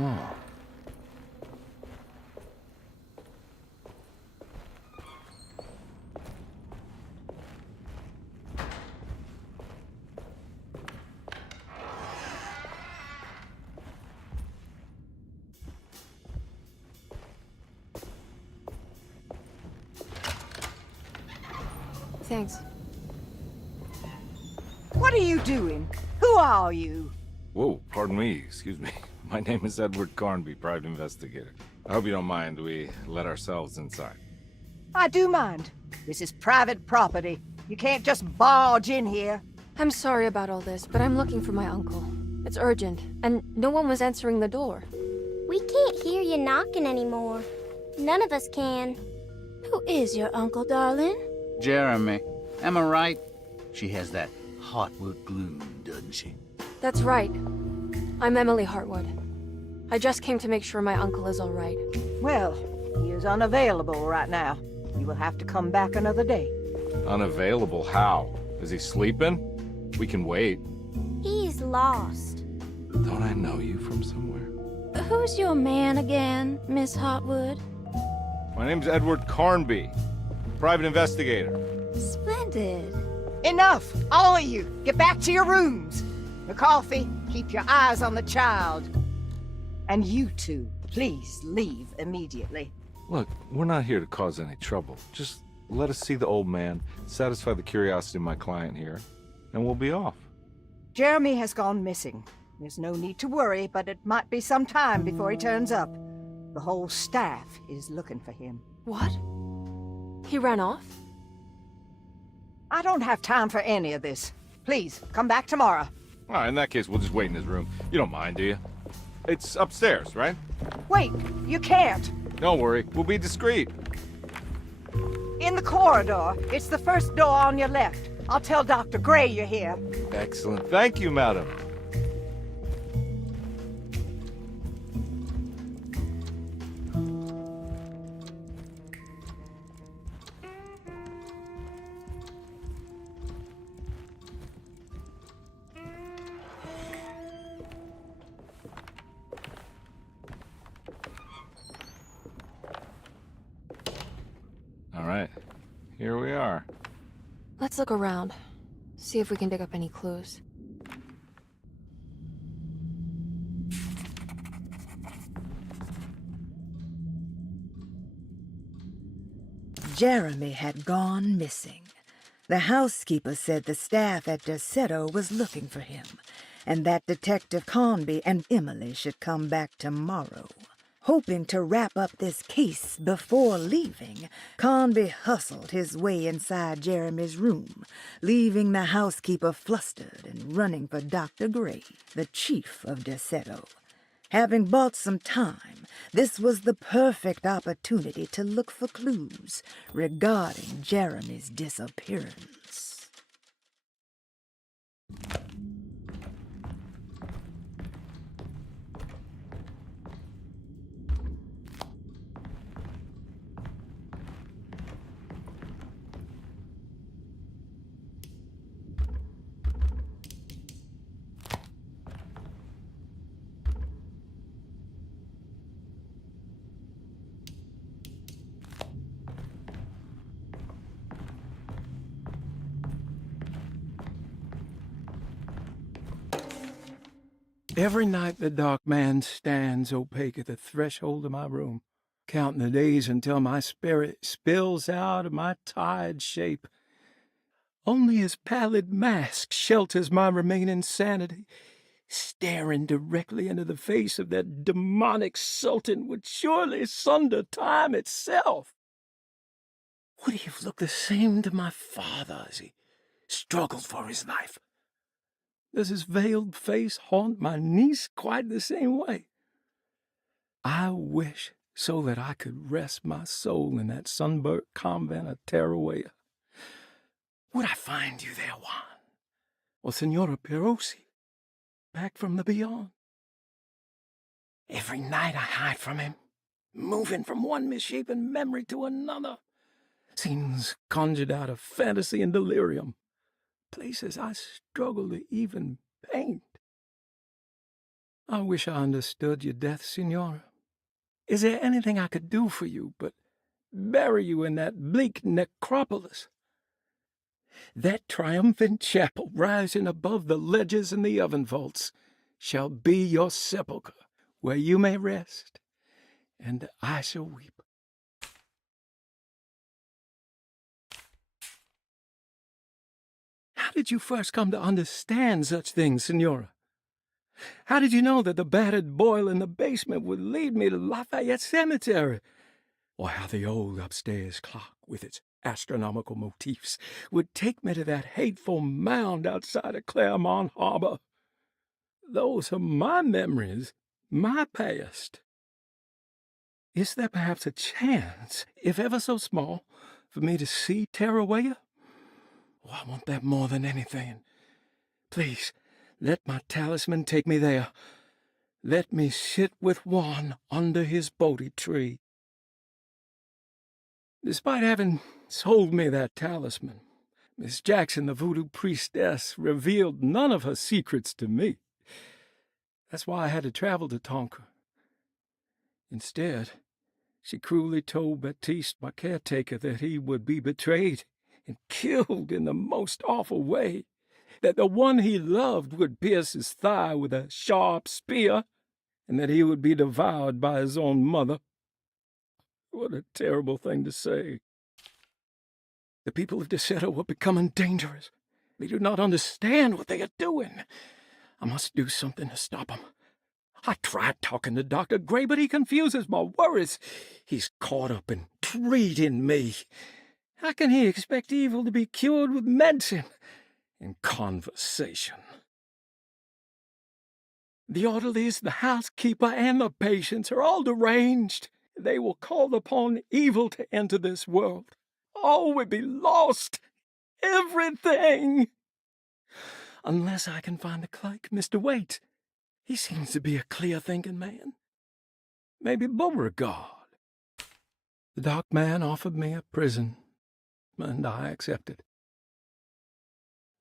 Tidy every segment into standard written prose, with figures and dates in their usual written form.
Oh. Thanks. What are you doing? Who are you? Whoa, pardon me, excuse me. My name is Edward Carnby, private investigator. I hope you don't mind we let ourselves inside. I do mind. This is private property. You can't just barge in here. I'm sorry about all this, but I'm looking for my uncle. It's urgent, and no one was answering the door. We can't hear you knocking anymore. None of us can. Who is your uncle, darling? Jeremy. Am I right? She has that Heartwood gloom, doesn't she? That's right. I'm Emily Hartwood. I just came to make sure my uncle is all right. Well, he is unavailable right now. You will have to come back another day. Unavailable? How? Is he sleeping? We can wait. He's lost. Don't I know you from somewhere? Who's your man again, Miss Hartwood? My name's Edward Carnby, private investigator. Splendid. Enough! All of you! Get back to your rooms! McCarthy, keep your eyes on the child. And you two, please leave immediately. Look, we're not here to cause any trouble. Just let us see the old man, satisfy the curiosity of my client here, and we'll be off. Jeremy has gone missing. There's no need to worry, but it might be some time before he turns up. The whole staff is looking for him. What? He ran off? I don't have time for any of this. Please, come back tomorrow. All right, in that case, we'll just wait in his room. You don't mind, do you? It's upstairs, right? Wait, you can't. Don't worry, we'll be discreet. In the corridor. It's the first door on your left. I'll tell Dr. Gray you're here. Excellent. Thank you, madam. All right, here we are. Let's look around. See if we can dig up any clues. Jeremy had gone missing. The housekeeper said the staff at Derceto was looking for him, and that Detective Carnby and Emily should come back tomorrow. Hoping to wrap up this case before leaving, Carnby hustled his way inside Jeremy's room, leaving the housekeeper flustered and running for Dr. Gray, the chief of Derceto. Having bought some time, this was the perfect opportunity to look for clues regarding Jeremy's disappearance. Every night the dark man stands opaque at the threshold of my room, counting the days until my spirit spills out of my tired shape. Only his pallid mask shelters my remaining sanity. Staring directly into the face of that demonic sultan would surely sunder time itself. Would he have looked the same to my father as he struggled for his life? Does his veiled face haunt my niece quite the same way? I wish so that I could rest my soul in that sunburnt convent of Tarawea. Would I find you there, Juan? Or Senora Perosi, back from the beyond? Every night I hide from him, moving from one misshapen memory to another. Scenes conjured out of fantasy and delirium. Places I struggle to even paint. I wish I understood your death, Signora. Is there anything I could do for you but bury you in that bleak necropolis? That triumphant chapel rising above the ledges and the oven vaults shall be your sepulchre, where you may rest, and I shall weep. How did you first come to understand such things, Signora? How did you know that the battered boiler in the basement would lead me to Lafayette Cemetery? Or how the old upstairs clock, with its astronomical motifs, would take me to that hateful mound outside of Claremont Harbor? Those are my memories, my past. Is there perhaps a chance, if ever so small, for me to see Tarawaya? Oh, I want that more than anything. Please, let my talisman take me there. Let me sit with Juan under his Bodhi tree. Despite having sold me that talisman, Miss Jackson, the voodoo priestess, revealed none of her secrets to me. That's why I had to travel to Tonka. Instead, she cruelly told Baptiste, my caretaker, that he would be betrayed and killed in the most awful way, that the one he loved would pierce his thigh with a sharp spear, and that he would be devoured by his own mother. What a terrible thing to say. The people of Deseto are becoming dangerous. They do not understand what they are doing. I must do something to stop them. I tried talking to Dr. Gray, but he confuses my worries. He's caught up in treating me. How can he expect evil to be cured with medicine and conversation? The orderlies, the housekeeper, and the patients are all deranged. They will call upon evil to enter this world. All will be lost. Everything. Unless I can find the clerk, Mr. Waite. He seems to be a clear-thinking man. Maybe Beauregard. The dark man offered me a prison, and I accepted.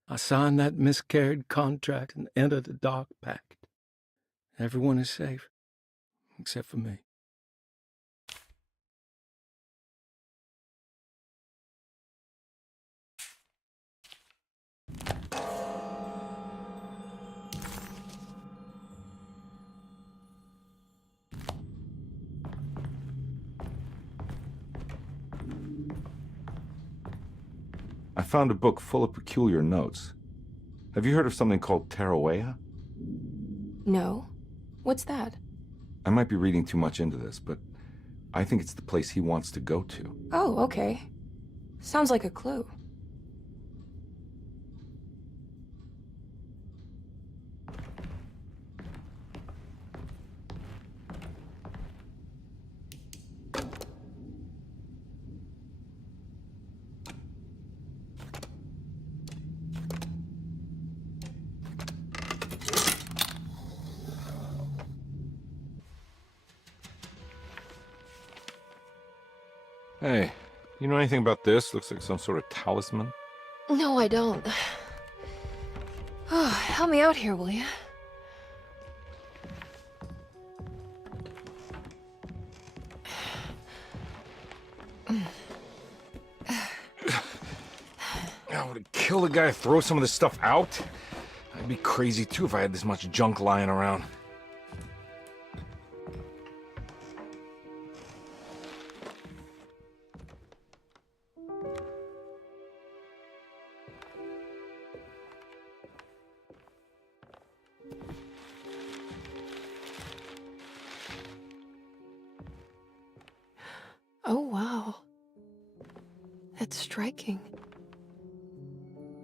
I signed that miscarried contract and entered the dark pact. Everyone is safe, except for me. I found a book full of peculiar notes. Have you heard of something called Tarawaya? No. What's that? I might be reading too much into this, but I think it's the place he wants to go to. Oh, okay. Sounds like a clue. Hey, you know anything about this? Looks like some sort of talisman. No, I don't. Oh, help me out here, will you? I would kill the guy to throw some of this stuff out. I'd be crazy too if I had this much junk lying around. Oh, wow. That's striking.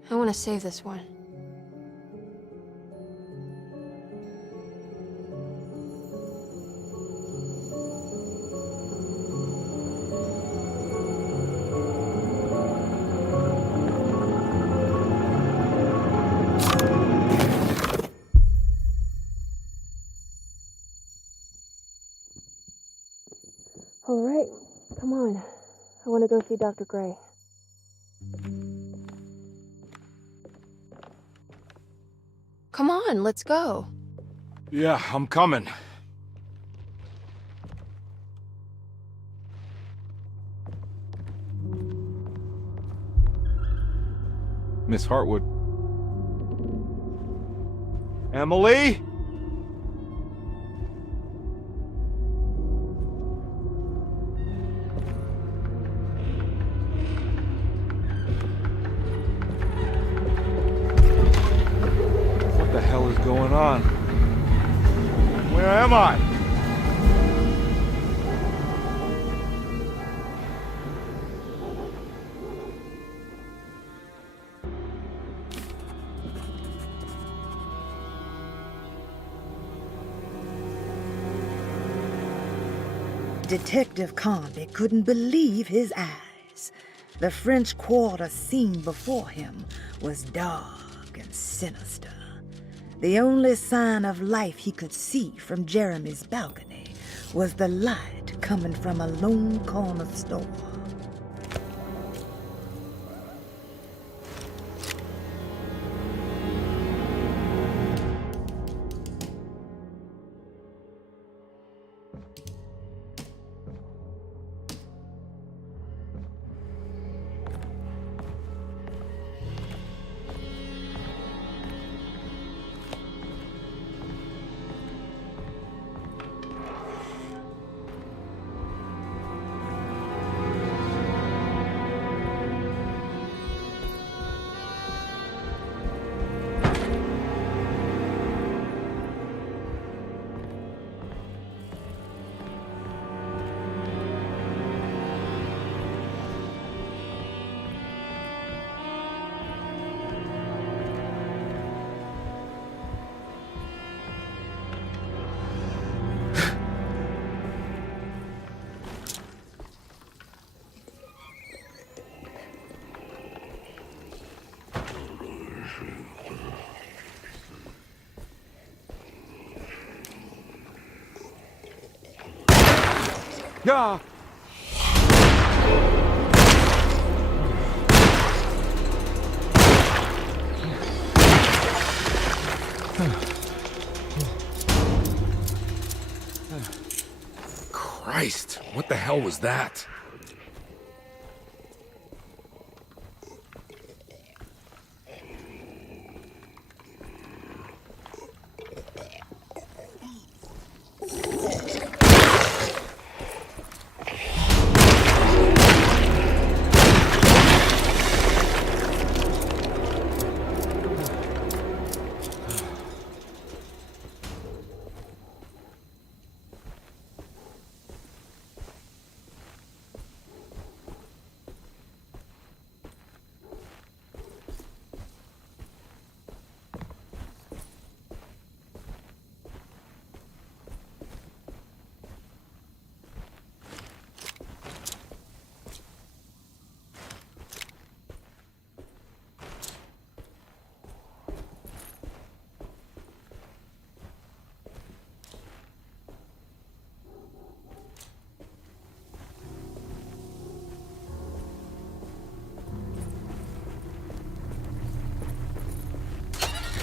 I want to save this one. All right, come on. I want to go see Dr. Gray. Come on, let's go. Yeah, I'm coming. Miss Hartwood. Emily? What the hell is going on? Where am I? Detective Conby couldn't believe his eyes. The French Quarter scene before him was dark and sinister. The only sign of life he could see from Jeremy's balcony was the light coming from a lone corner store. Yeah. Christ, what the hell was that?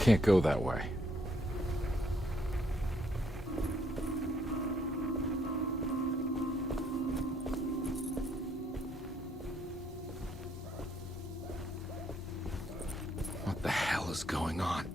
Can't go that way. What the hell is going on?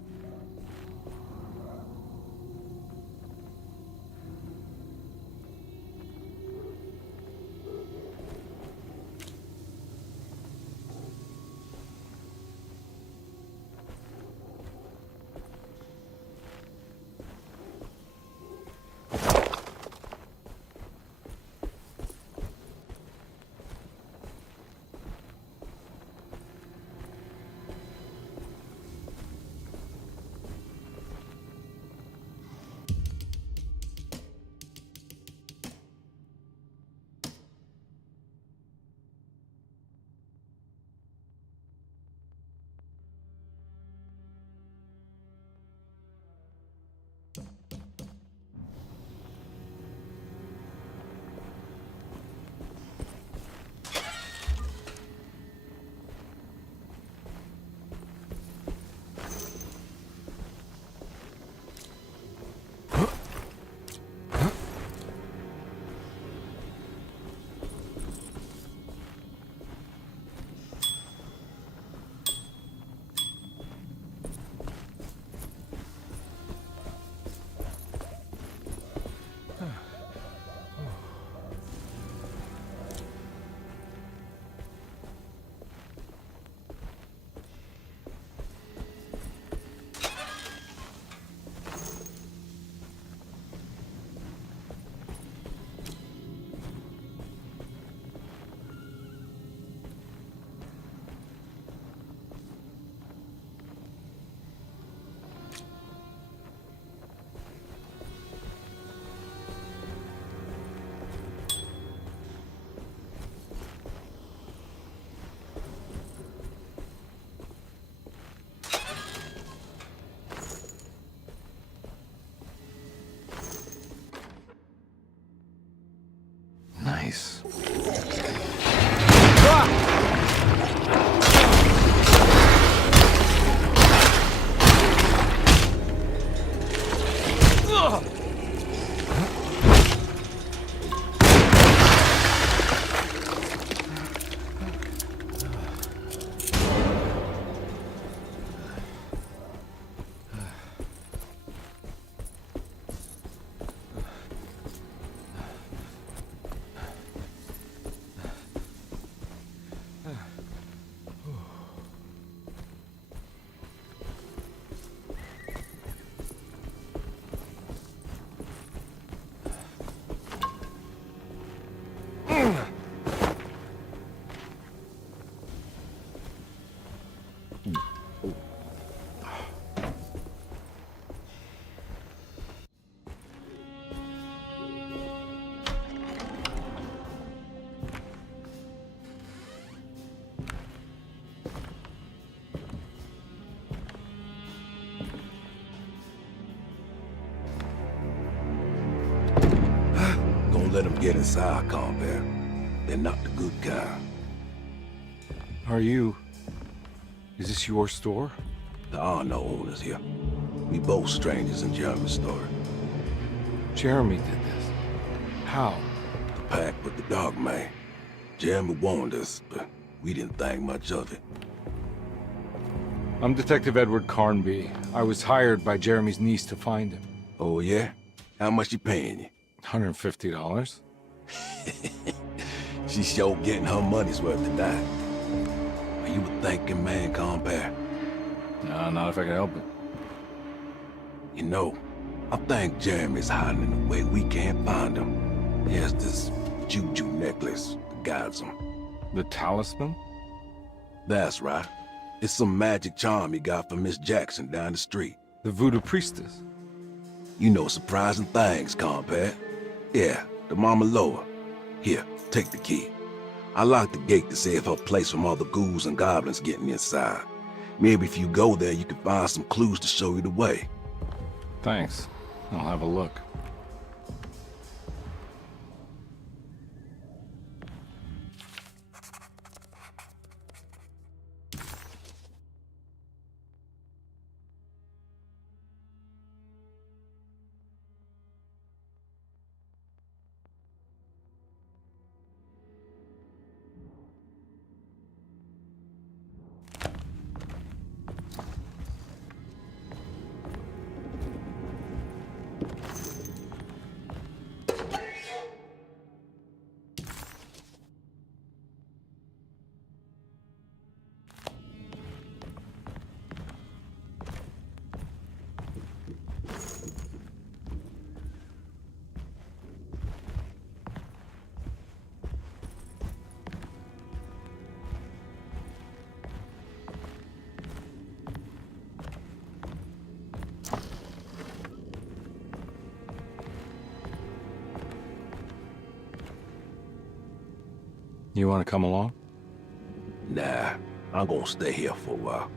Nice. Don't let them get inside, Compare. They're not the good kind. Is this your store? There are no owners here. We both strangers in Jeremy's story. Jeremy did this. How? The pact with the dog man. Jeremy warned us, but we didn't think much of it. I'm Detective Edward Carnby. I was hired by Jeremy's niece to find him. Oh, yeah? How much she paying you? $150. She's sure getting her money's worth tonight. Are you a thinking man, Compare? No, not if I can help it. You know, I think Jeremy's hiding in a way we can't find him. He has this juju necklace that guides him. The talisman? That's right. It's some magic charm he got from Miss Jackson down the street. The voodoo priestess? You know surprising things, Compare. Yeah, the Mama Loa. Here, take the key. I locked the gate to save her place from all the ghouls and goblins getting inside. Maybe if you go there, you can find some clues to show you the way. Thanks. I'll have a look. You want to come along? Nah, I'm gonna stay here for a while.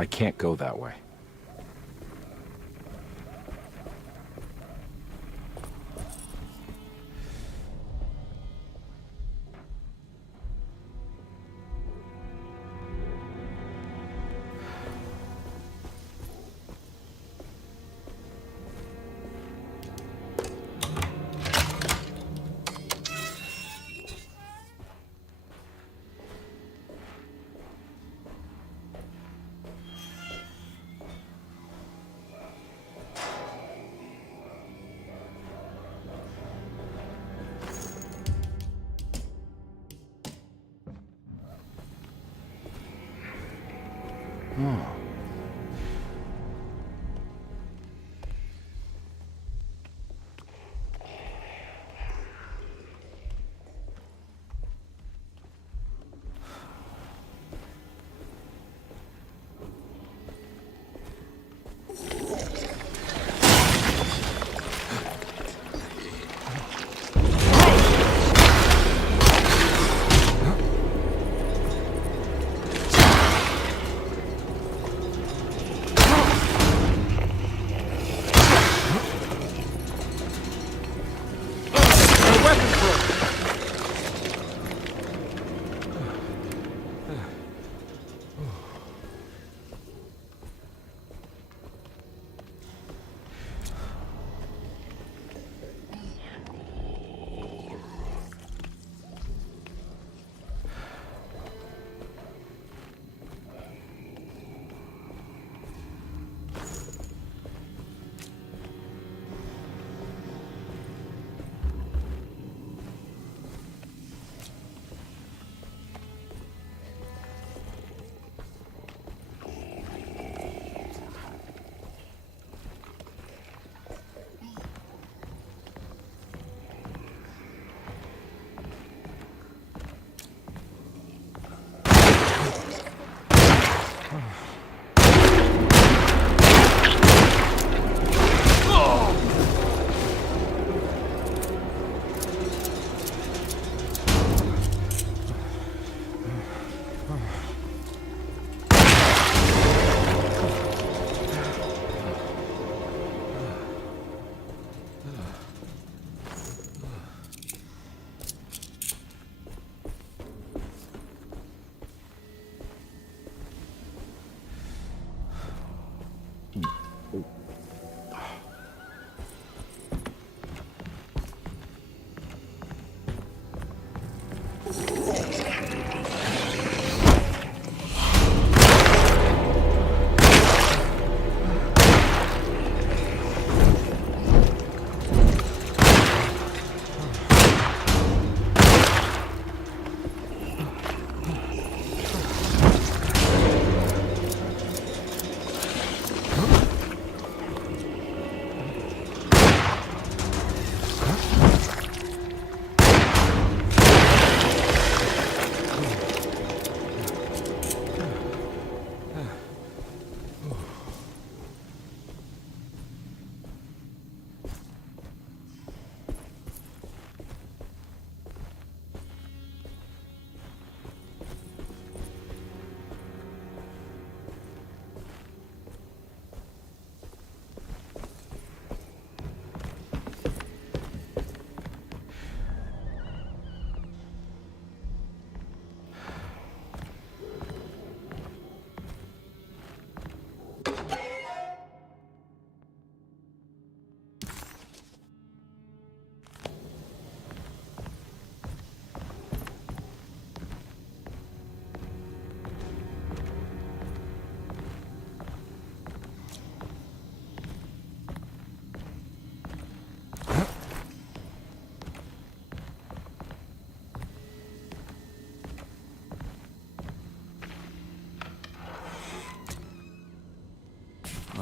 I can't go that way.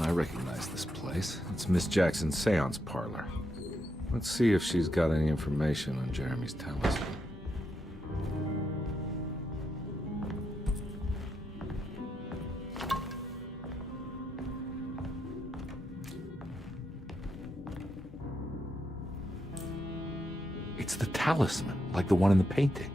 I recognize this place. It's Miss Jackson's seance parlor. Let's see if she's got any information on Jeremy's talisman. It's the talisman, like the one in the painting.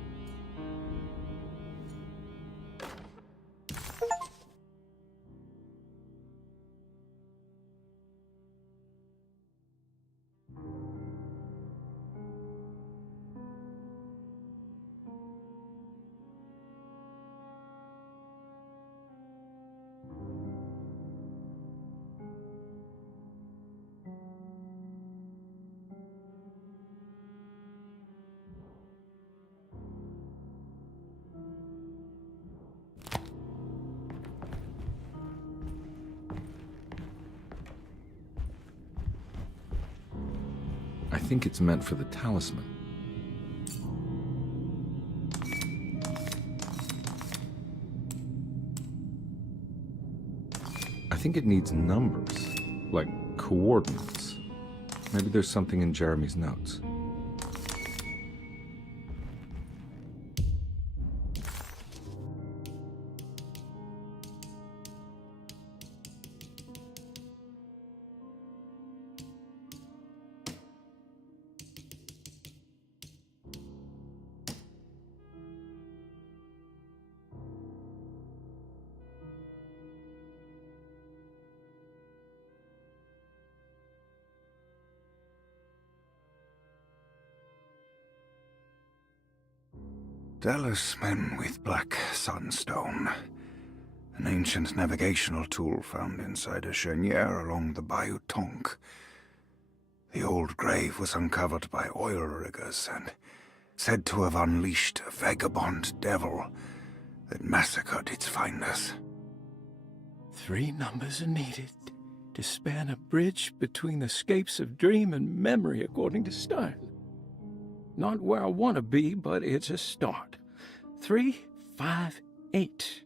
think it's meant for the talisman. I think it needs numbers, like coordinates. Maybe there's something in Jeremy's notes. Talisman with black sunstone. An ancient navigational tool found inside a cheniere along the Bayou Tonk. The old grave was uncovered by oil riggers and said to have unleashed a vagabond devil that massacred its finders. 3 numbers are needed to span a bridge between the scapes of dream and memory, according to Stein. Not where I want to be, but it's a start. 3, 5, 8.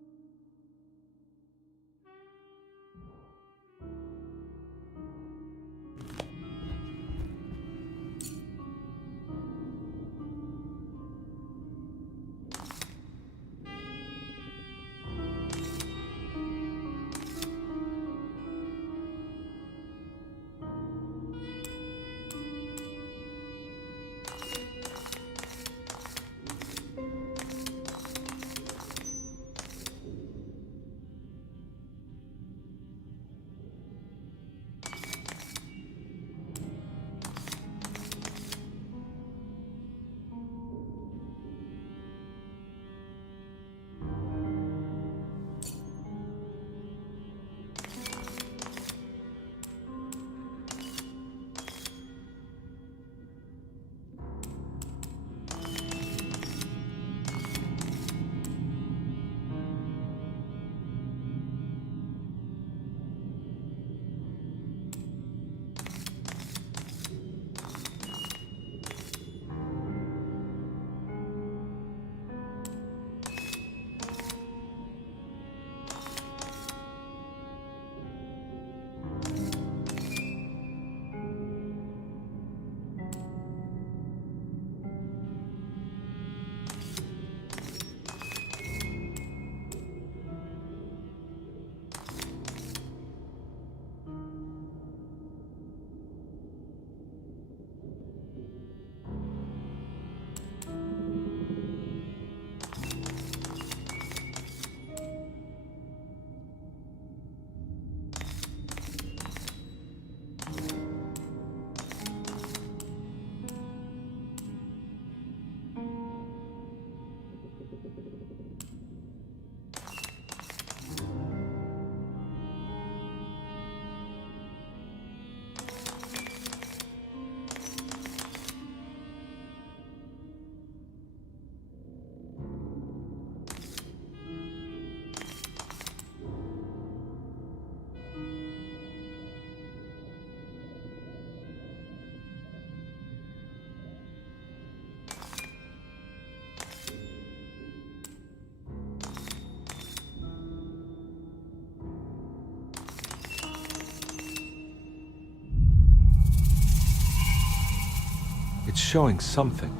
It's showing something.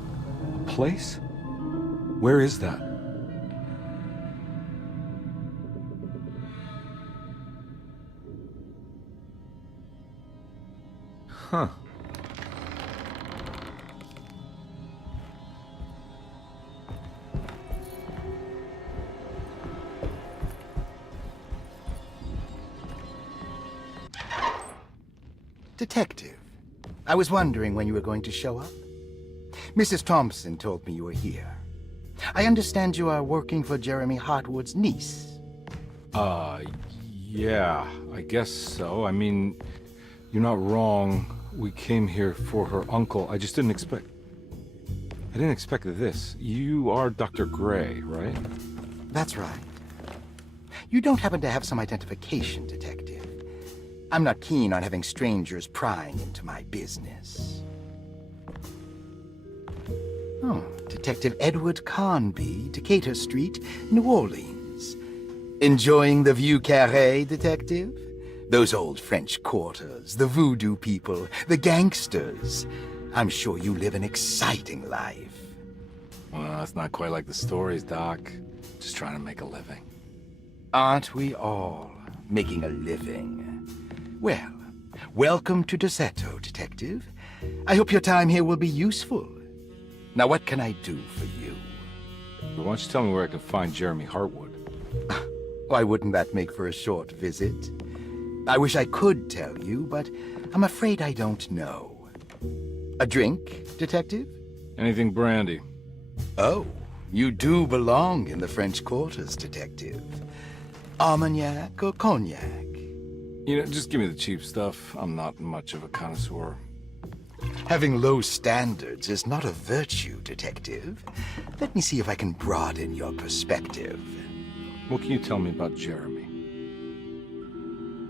A place? Where is that? Huh. Detective, I was wondering when you were going to show up. Mrs. Thompson told me you were here. I understand you are working for Jeremy Hartwood's niece. Yeah, I guess so. I mean, you're not wrong. We came here for her uncle. I just didn't expect... I didn't expect this. You are Dr. Gray, right? That's right. You don't happen to have some identification, Detective. I'm not keen on having strangers prying into my business. Oh, Detective Edward Carnby, Decatur Street, New Orleans. Enjoying the Vieux Carré, Detective? Those old French quarters, the voodoo people, the gangsters. I'm sure you live an exciting life. Well, it's not quite like the stories, Doc. Just trying to make a living. Aren't we all making a living? Well, welcome to Deseto, Detective. I hope your time here will be useful. Now, what can I do for you? Why don't you tell me where I can find Jeremy Hartwood? Why wouldn't that make for a short visit? I wish I could tell you, but I'm afraid I don't know. A drink, Detective? Anything brandy. Oh, you do belong in the French quarters, Detective. Armagnac or cognac? You know, just give me the cheap stuff. I'm not much of a connoisseur. Having low standards is not a virtue, Detective. Let me see if I can broaden your perspective. What can you tell me about Jeremy?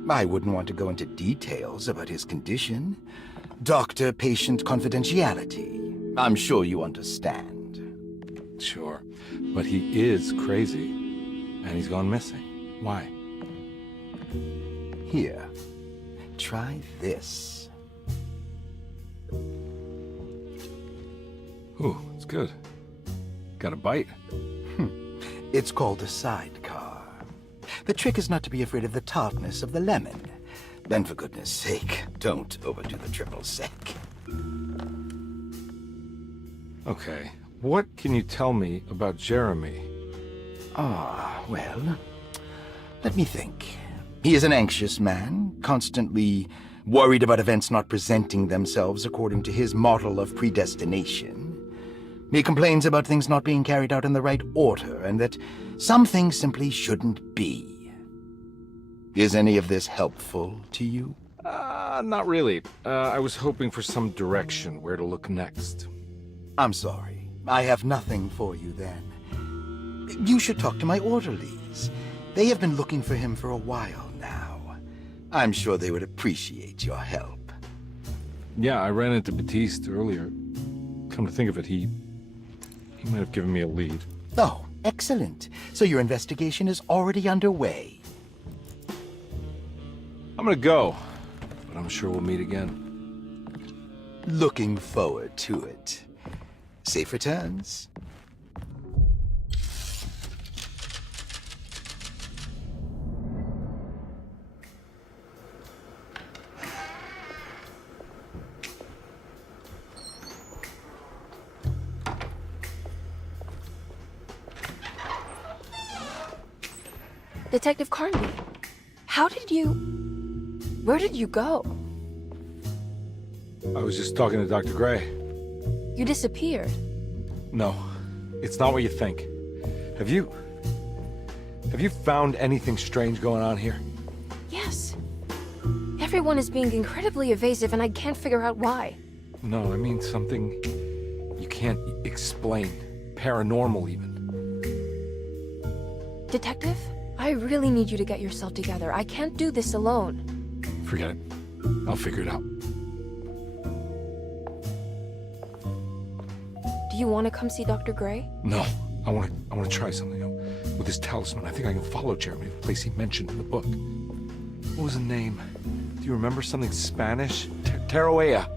I wouldn't want to go into details about his condition. Doctor-patient confidentiality. I'm sure you understand. Sure, but he is crazy, and he's gone missing. Why? Here, try this. Ooh, it's good. Got a bite? It's called a sidecar. The trick is not to be afraid of the tartness of the lemon. Then, for goodness sake, don't overdo the triple sec. Okay, what can you tell me about Jeremy? Well, let me think. He is an anxious man, constantly worried about events not presenting themselves according to his model of predestination. He complains about things not being carried out in the right order, and that some things simply shouldn't be. Is any of this helpful to you? Not really. I was hoping for some direction where to look next. I'm sorry. I have nothing for you then. You should talk to my orderlies. They have been looking for him for a while now. I'm sure they would appreciate your help. Yeah, I ran into Batiste earlier. Come to think of it, he might have given me a lead. Oh, excellent. So your investigation is already underway. I'm gonna go, but I'm sure we'll meet again. Looking forward to it. Safe returns. Detective Carnby, where did you go? I was just talking to Dr. Gray. You disappeared. No, it's not what you think. Have you found anything strange going on here? Yes. Everyone is being incredibly evasive and I can't figure out why. No, I mean something you can't explain. Paranormal, even. Detective, I really need you to get yourself together. I can't do this alone. Forget it. I'll figure it out. Do you want to come see Dr. Gray? No, I want to try something. With this talisman, I think I can follow Jeremy to the place he mentioned in the book. What was the name? Do you remember something Spanish? Tarawea.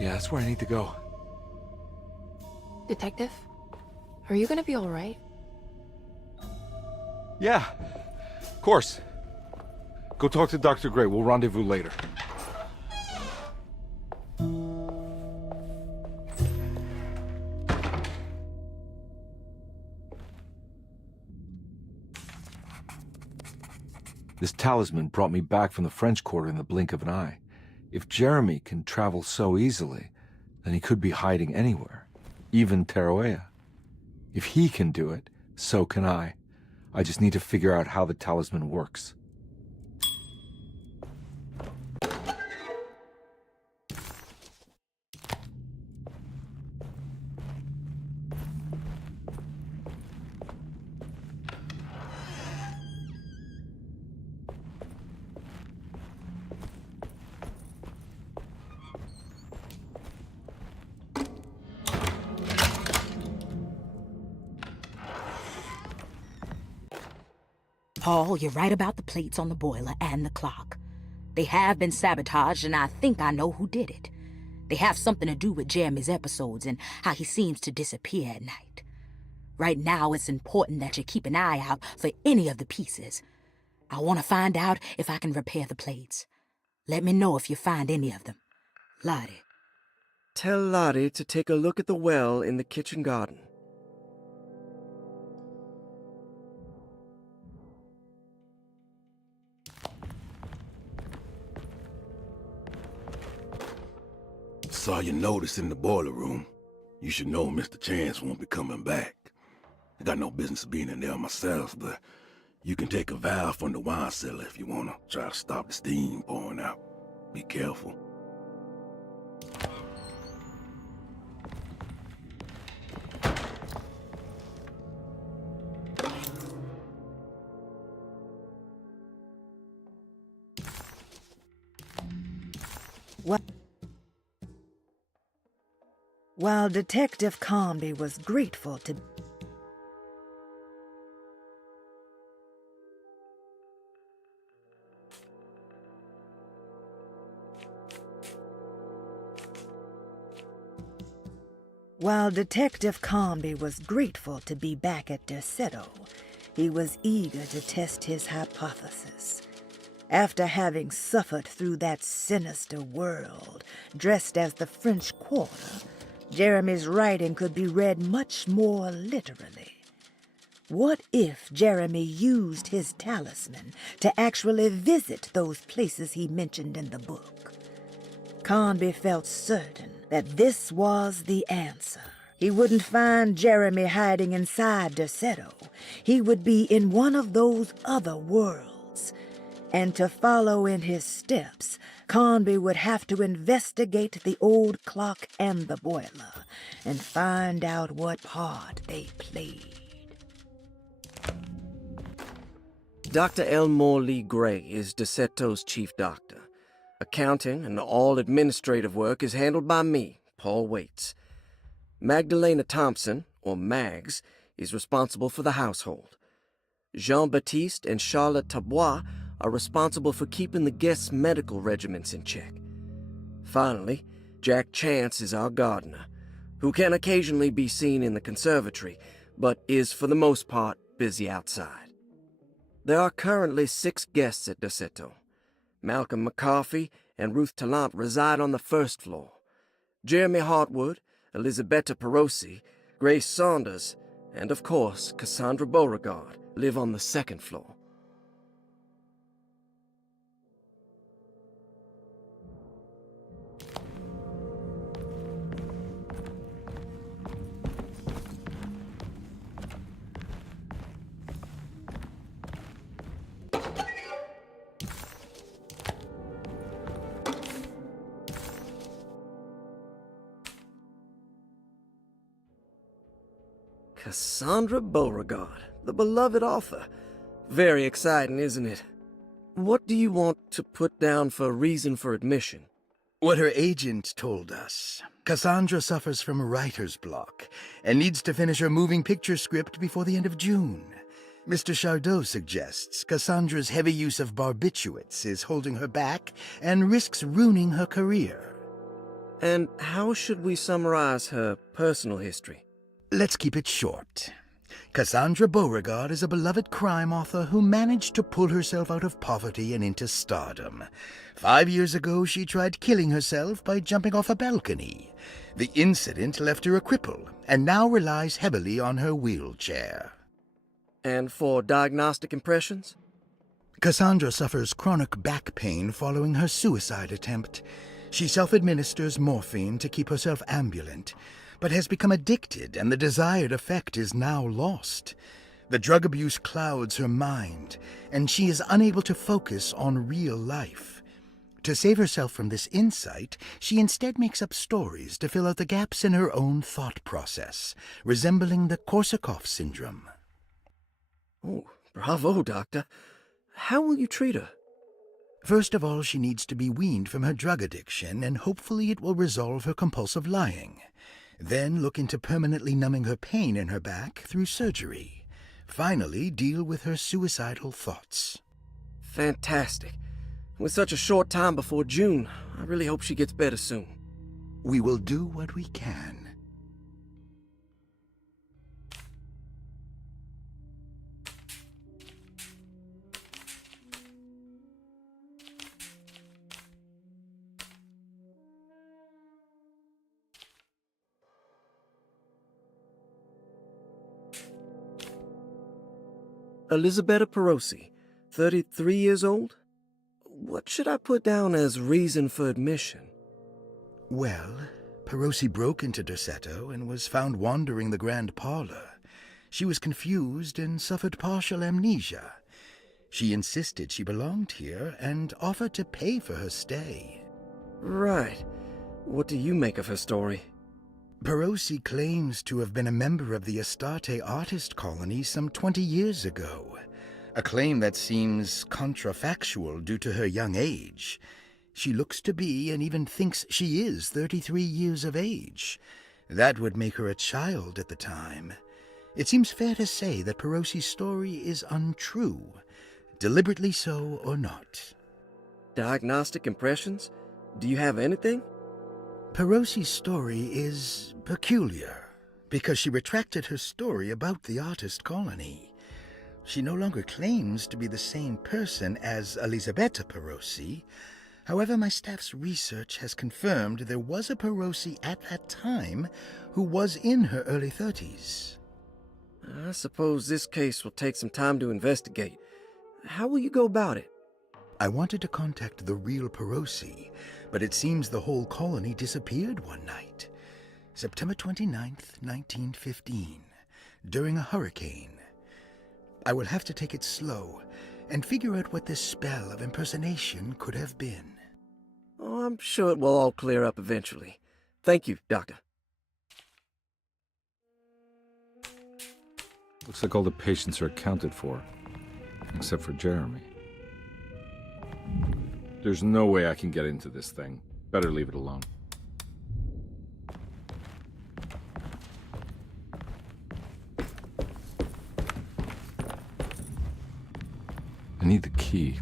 Yeah, that's where I need to go. Detective, are you gonna be all right? Yeah, of course. Go talk to Dr. Gray. We'll rendezvous later. This talisman brought me back from the French Quarter in the blink of an eye. If Jeremy can travel so easily, then he could be hiding anywhere, even Tarawea. If he can do it, so can I. I just need to figure out how the talisman works. Paul, you're right about the plates on the boiler and the clock. They have been sabotaged, and I think I know who did it. They have something to do with Jeremy's episodes and how he seems to disappear at night. Right now, it's important that you keep an eye out for any of the pieces. I want to find out if I can repair the plates. Let me know if you find any of them. Lottie. Tell Lottie to take a look at the well in the kitchen garden. Saw your notice in the boiler room. You should know Mr. Chance won't be coming back. I got no business being in there myself, but you can take a valve from the wine cellar if you want to try to stop the steam pouring out. Be careful. While Detective Conby was grateful to be back at Derceto, he was eager to test his hypothesis. After having suffered through that sinister world, dressed as the French Quarter, Jeremy's writing could be read much more literally. What if Jeremy used his talisman to actually visit those places he mentioned in the book? Conby felt certain that this was the answer. He wouldn't find Jeremy hiding inside Derceto. He would be in one of those other worlds. And to follow in his steps, Conby would have to investigate the old clock and the boiler and find out what part they played. Dr. Elmore Lee Gray is Derceto's chief doctor. Accounting and all administrative work is handled by me, Paul Waits. Magdalena Thompson, or Mags, is responsible for the household. Jean-Baptiste and Charlotte Tabois are responsible for keeping the guests' medical regimens in check. Finally, Jack Chance is our gardener, who can occasionally be seen in the conservatory, but is for the most part busy outside. There are currently 6 guests at Derceto. Malcolm McCarthy and Ruth Tallant reside on the first floor. Jeremy Hartwood, Elisabetta Perosi, Grace Saunders, and of course Cassandra Beauregard live on the second floor. Cassandra Beauregard, the beloved author. Very exciting, isn't it? What do you want to put down for reason for admission? What her agent told us. Cassandra suffers from writer's block and needs to finish her moving picture script before the end of June. Mr. Chardot suggests Cassandra's heavy use of barbiturates is holding her back and risks ruining her career. And how should we summarize her personal history? Let's keep it short. Cassandra Beauregard is a beloved crime author who managed to pull herself out of poverty and into stardom. 5 years ago, she tried killing herself by jumping off a balcony. The incident left her a cripple, and now relies heavily on her wheelchair. And for diagnostic impressions? Cassandra suffers chronic back pain following her suicide attempt. She self-administers morphine to keep herself ambulant, but has become addicted, and the desired effect is now lost. The drug abuse clouds her mind, and she is unable to focus on real life. To save herself from this insight, she instead makes up stories to fill out the gaps in her own thought process, resembling the Korsakoff syndrome. Oh, bravo, Doctor. How will you treat her? First of all, she needs to be weaned from her drug addiction, and hopefully it will resolve her compulsive lying. Then look into permanently numbing her pain in her back through surgery. finally deal with her suicidal thoughts. Fantastic. With such a short time before June, I really hope she gets better soon. We will do what we can. Elisabetta Perosi, 33 years old? What should I put down as reason for admission? Well, Perosi broke into Derceto and was found wandering the grand parlor. She was confused and suffered partial amnesia. She insisted she belonged here and offered to pay for her stay. Right. What do you make of her story? Perosi claims to have been a member of the Astarte artist colony some 20 years ago, a claim that seems contrafactual due to her young age. She looks to be and even thinks she is 33 years of age. That would make her a child at the time. It seems fair to say that Perosi's story is untrue, deliberately so or not. Diagnostic impressions? Do you have anything? Perosi's story is peculiar because she retracted her story about the artist colony. She no longer claims to be the same person as Elisabetta Perosi. However, my staff's research has confirmed there was a Perosi at that time who was in her early 30s. I suppose this case will take some time to investigate. How will you go about it? I wanted to contact the real Perosi, but it seems the whole colony disappeared one night. September 29th, 1915, during a hurricane. I will have to take it slow and figure out what this spell of impersonation could have been. Oh, I'm sure it will all clear up eventually. Thank you, Doctor. Looks like all the patients are accounted for, except for Jeremy. There's no way I can get into this thing. Better leave it alone. I need the key.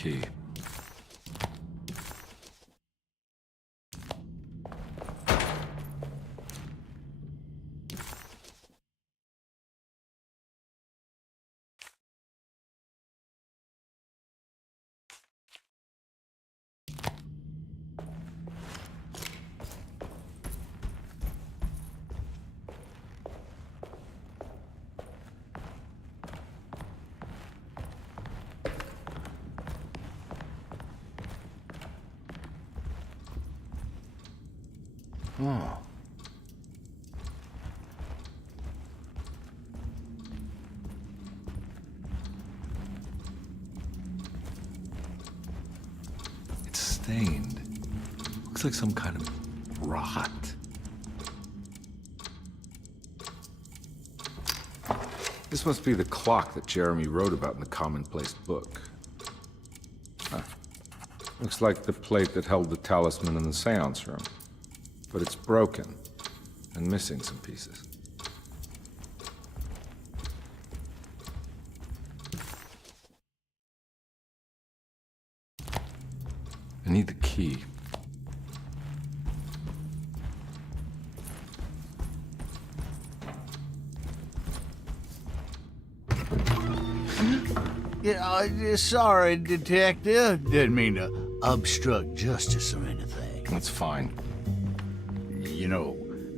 key. Oh. It's stained. Looks like some kind of rot. This must be the clock that Jeremy wrote about in the commonplace book. Huh. Looks like the plate that held the talisman in the seance room. But it's broken and missing some pieces. I need the key. Yeah, sorry, Detective. Didn't mean to obstruct justice or anything. That's fine. You know,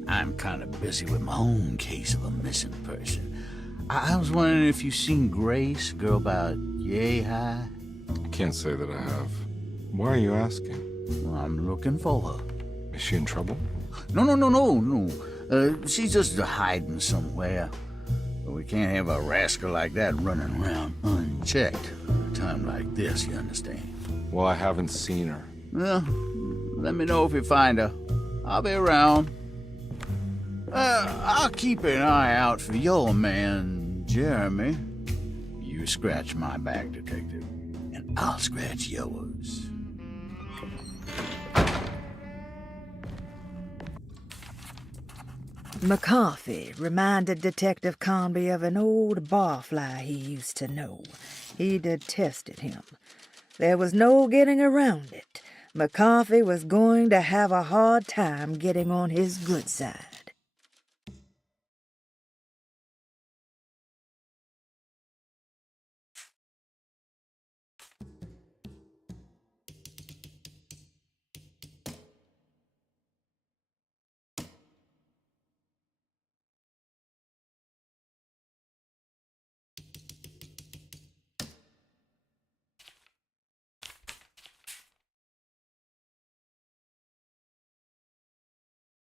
I'm kind of busy with my own case of a missing person. I was wondering if you've seen Grace, girl about yay high? I can't say that I have. Why are you asking? Well, I'm looking for her. Is she in trouble? No. She's just hiding somewhere. But we can't have a rascal like that running around unchecked at a time like this, you understand? Well, I haven't seen her. Well, let me know if you find her. I'll be around. I'll keep an eye out for your man, Jeremy. You scratch my back, Detective, and I'll scratch yours. McCarthy reminded Detective Conby of an old barfly he used to know. He detested him. There was no getting around it. McCarthy was going to have a hard time getting on his good side.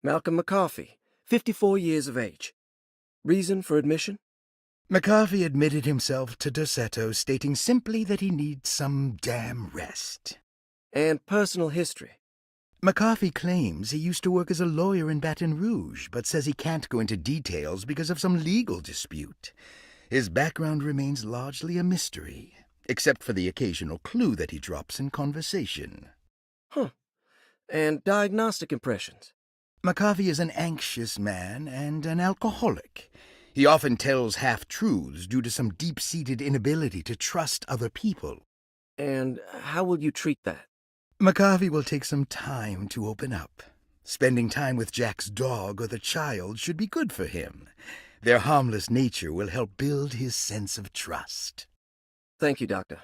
Malcolm McCarthy, 54 years of age. Reason for admission? McCarthy admitted himself to Dossetto, stating simply that he needs some damn rest. And personal history? McCarthy claims he used to work as a lawyer in Baton Rouge, but says he can't go into details because of some legal dispute. His background remains largely a mystery, except for the occasional clue that he drops in conversation. Huh. And diagnostic impressions? McCarthy is an anxious man and an alcoholic. He often tells half-truths due to some deep-seated inability to trust other people. And how will you treat that? McCarthy will take some time to open up. Spending time with Jack's dog or the child should be good for him. Their harmless nature will help build his sense of trust. Thank you, Doctor.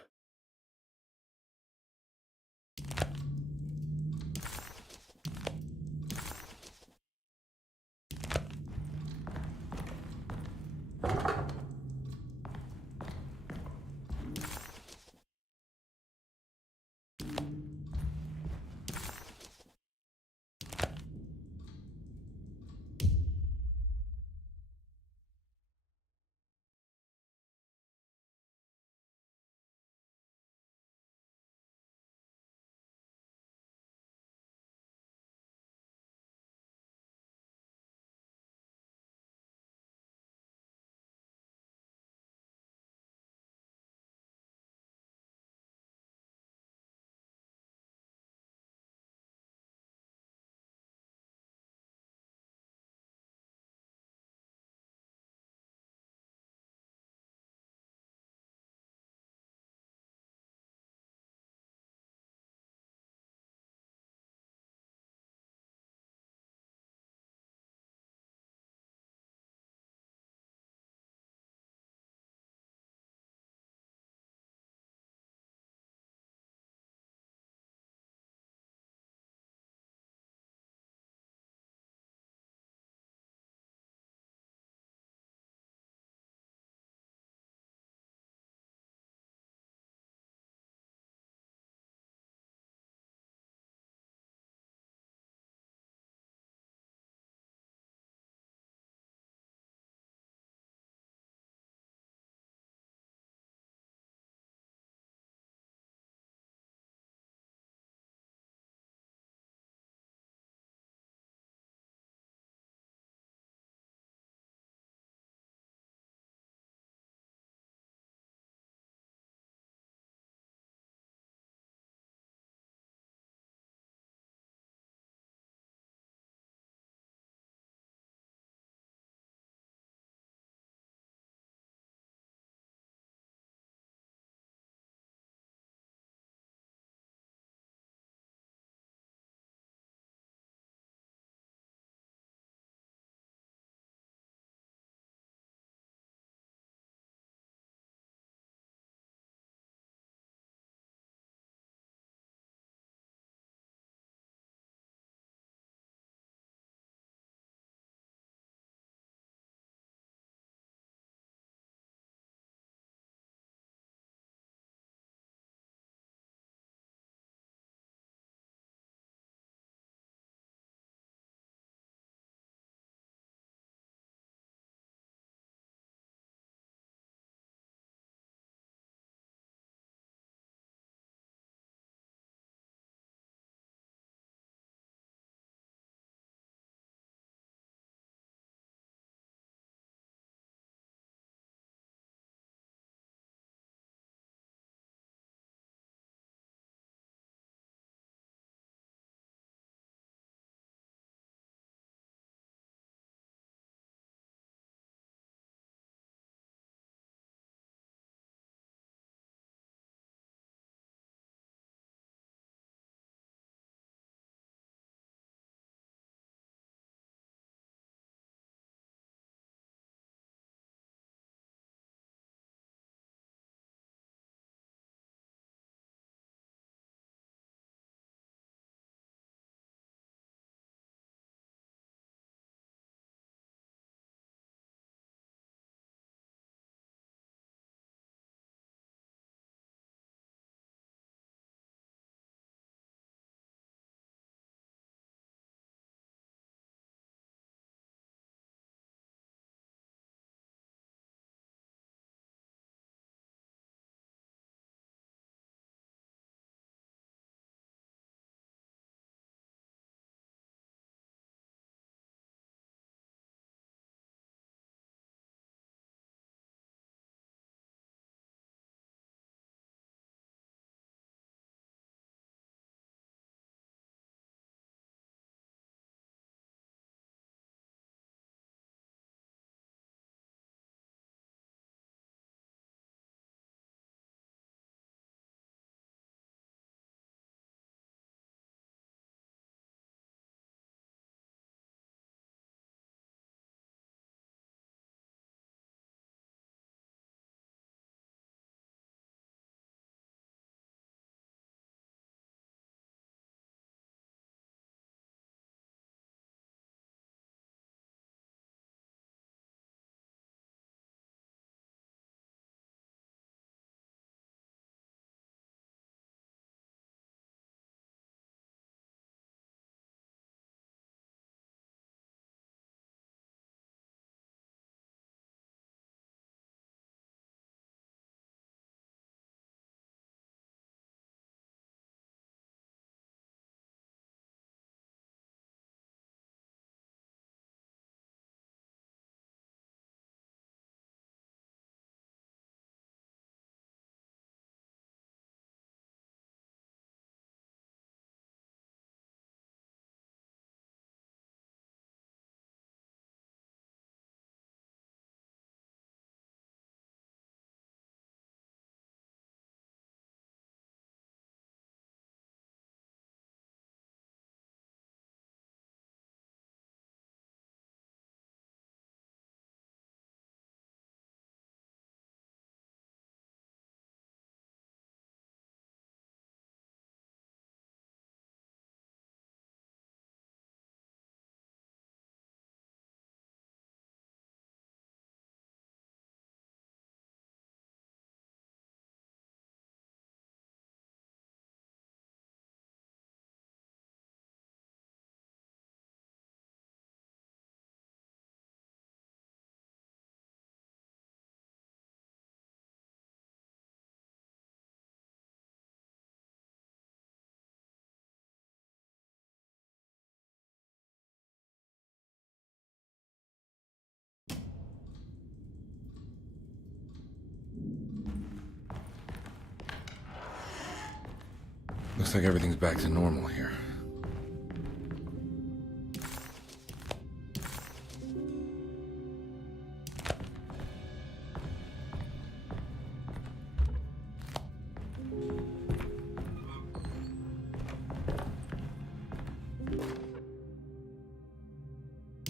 Looks like everything's back to normal here.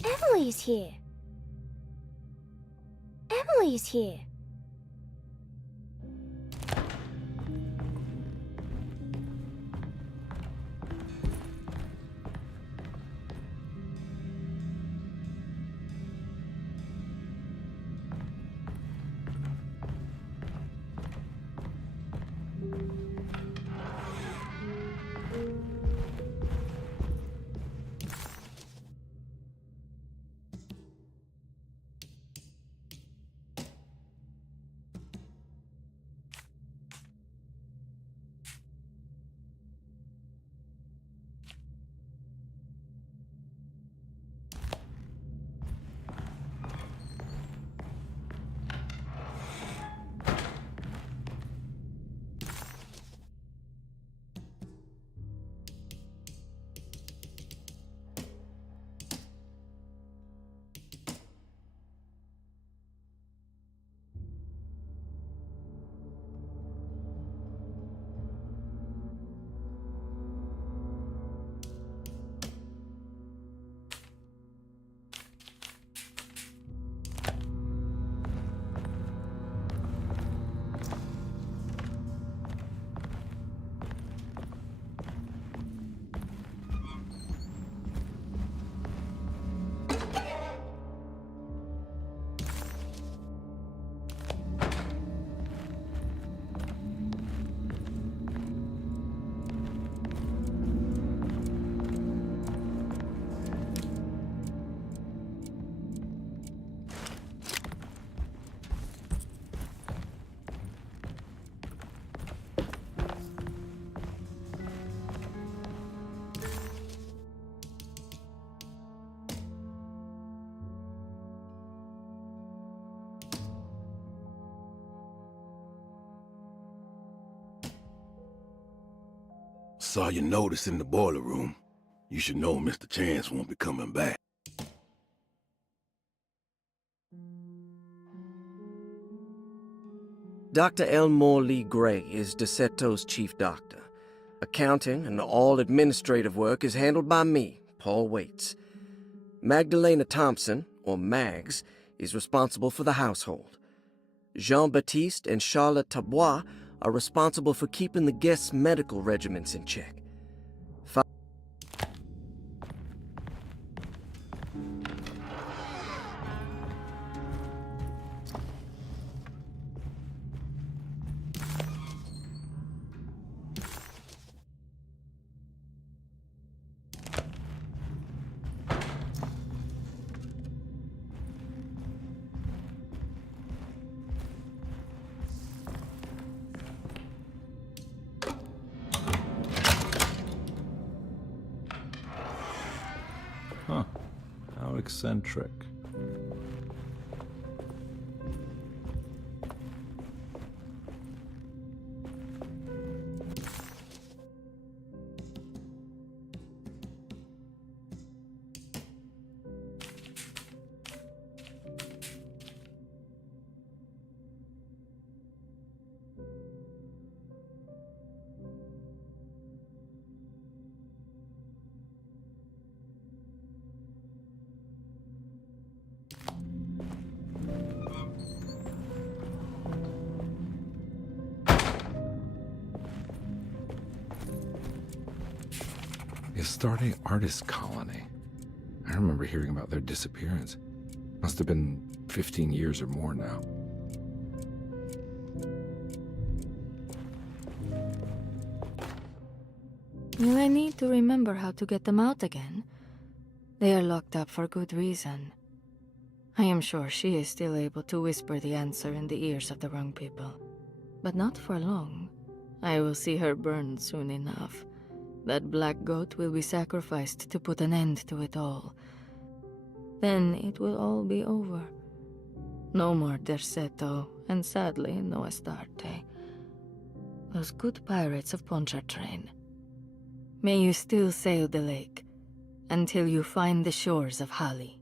Emily's here. Emily's here. Saw your notice in the boiler room. You should know Mr. Chance won't be coming back. Dr. Elmore Lee Gray is DeSeto's chief doctor. Accounting and all administrative work is handled by me, Paul Waits. Magdalena Thompson, or Mags, is responsible for the household. Jean-Baptiste and Charlotte Tabois are responsible for keeping the guests' medical regimens in check. Huh. How eccentric. The Astarte Artist Colony. I remember hearing about their disappearance. Must have been 15 years or more now. Will I need to remember how to get them out again? They are locked up for good reason. I am sure she is still able to whisper the answer in the ears of the wrong people. But not for long. I will see her burned soon enough. That black goat will be sacrificed to put an end to it all. Then it will all be over. No more Derceto, and sadly, no Astarte. Those good pirates of Pontchartrain. May you still sail the lake until you find the shores of Hali.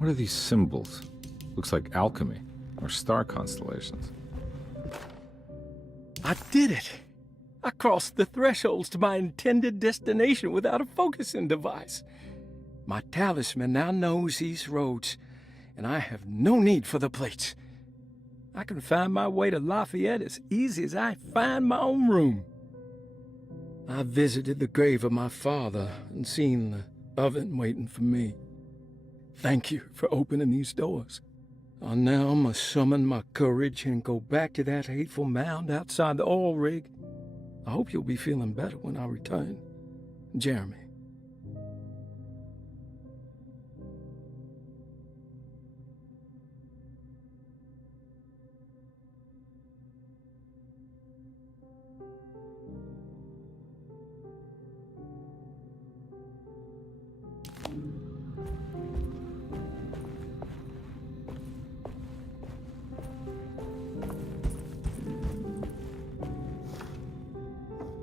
What are these symbols? Looks like alchemy or star constellations. I did it! I crossed the thresholds to my intended destination without a focusing device. My talisman now knows these roads, and I have no need for the plates. I can find my way to Lafayette as easy as I find my own room. I visited the grave of my father and seen the oven waiting for me. Thank you for opening these doors. I now must summon my courage and go back to that hateful mound outside the oil rig. I hope you'll be feeling better when I return. Jeremy.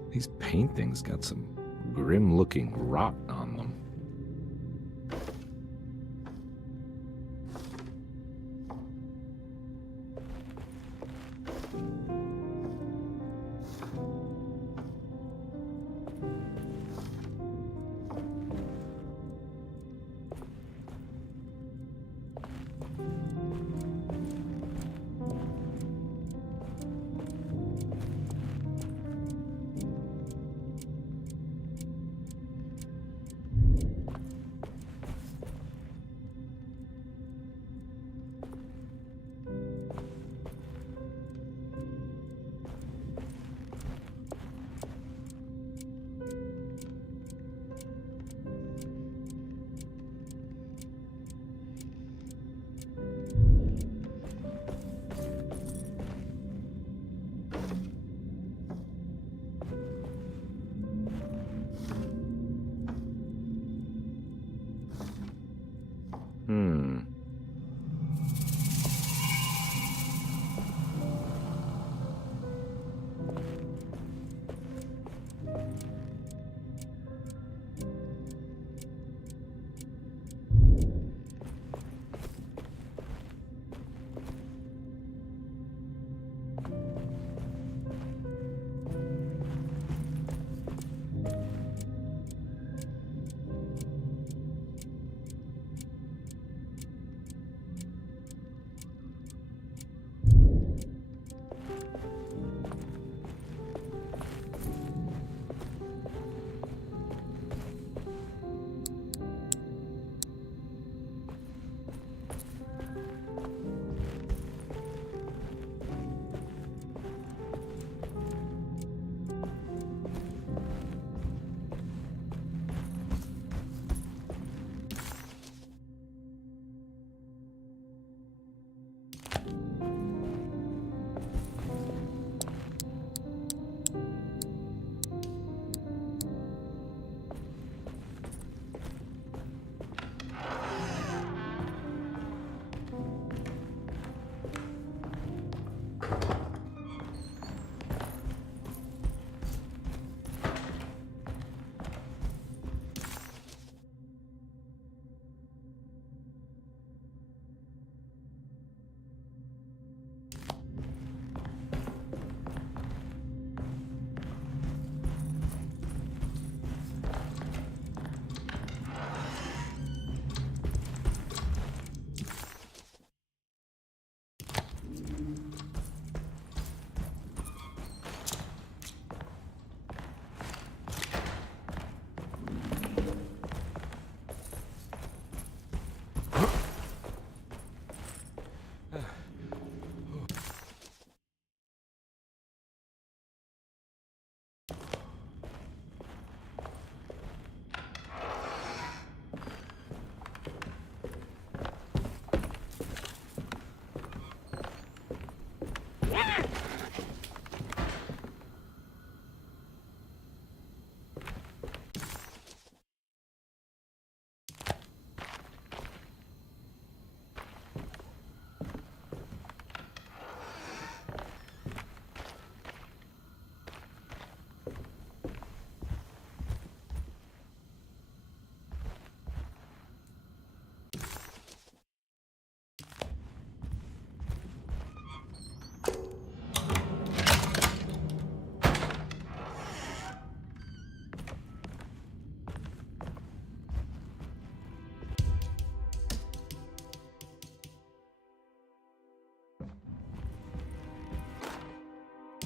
These paintings got some grim-looking rot on them.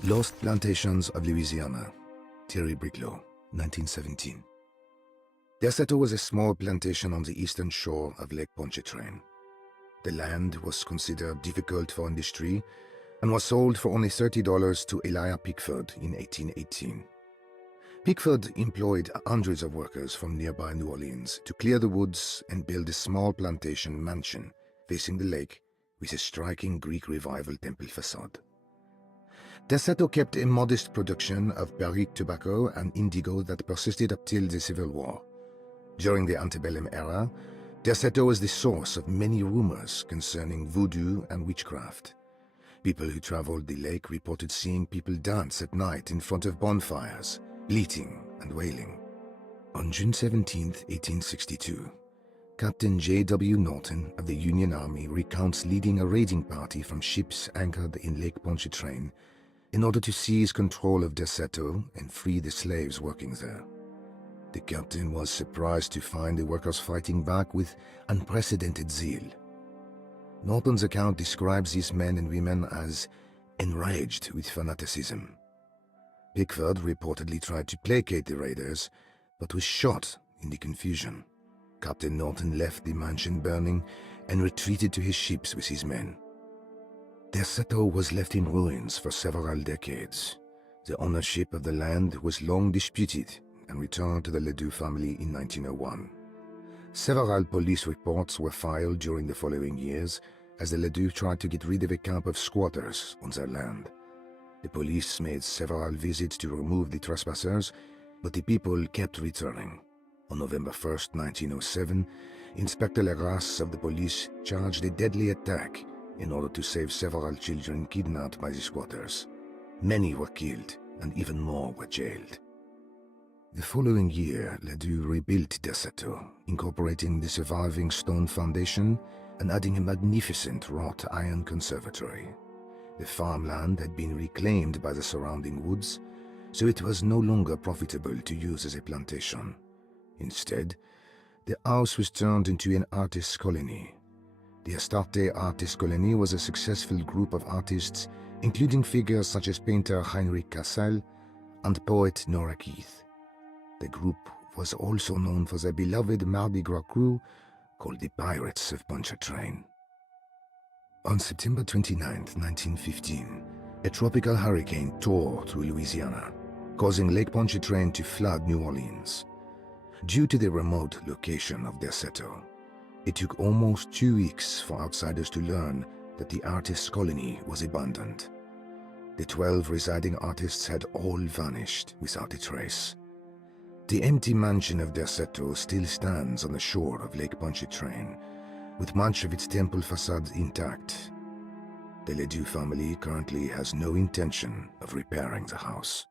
Lost Plantations of Louisiana, Thierry Briclot, 1917. Derceto was a small plantation on the eastern shore of Lake Pontchartrain. The land was considered difficult for industry and was sold for only $30 to Elijah Pickford in 1818. Pickford employed hundreds of workers from nearby New Orleans to clear the woods and build a small plantation mansion facing the lake with a striking Greek Revival temple facade. Derceto kept a modest production of Perique tobacco and indigo that persisted up till the Civil War. During the antebellum era, Derceto was the source of many rumors concerning voodoo and witchcraft. People who traveled the lake reported seeing people dance at night in front of bonfires, bleating and wailing. On June 17, 1862, Captain J.W. Norton of the Union Army recounts leading a raiding party from ships anchored in Lake Pontchartrain in order to seize control of Derceto and free the slaves working there. The captain was surprised to find the workers fighting back with unprecedented zeal. Norton's account describes these men and women as enraged with fanaticism. Pickford reportedly tried to placate the raiders, but was shot in the confusion. Captain Norton left the mansion burning and retreated to his ships with his men. Derceto was left in ruins for several decades. The ownership of the land was long disputed and returned to the Ledoux family in 1901. Several police reports were filed during the following years as the Ledoux tried to get rid of a camp of squatters on their land. The police made several visits to remove the trespassers, but the people kept returning. On November 1, 1907, Inspector Legras of the police charged a deadly attack in order to save several children kidnapped by the squatters. Many were killed, and even more were jailed. The following year, Ledoux rebuilt Derceto, incorporating the surviving stone foundation and adding a magnificent wrought iron conservatory. The farmland had been reclaimed by the surrounding woods, so it was no longer profitable to use as a plantation. Instead, the house was turned into an artist's colony. The Astarte Artist Colony was a successful group of artists, including figures such as painter Heinrich Cassel and poet Nora Keith. The group was also known for their beloved Mardi Gras crew called the Pirates of Pontchartrain. On September 29, 1915, a tropical hurricane tore through Louisiana, causing Lake Pontchartrain to flood New Orleans. Due to the remote location of Derceto, it took almost 2 weeks for outsiders to learn that the artist's colony was abandoned. The 12 residing artists had all vanished without a trace. The empty mansion of Derceto still stands on the shore of Lake Pontchartrain, with much of its temple facade intact. The Ledoux family currently has no intention of repairing the house.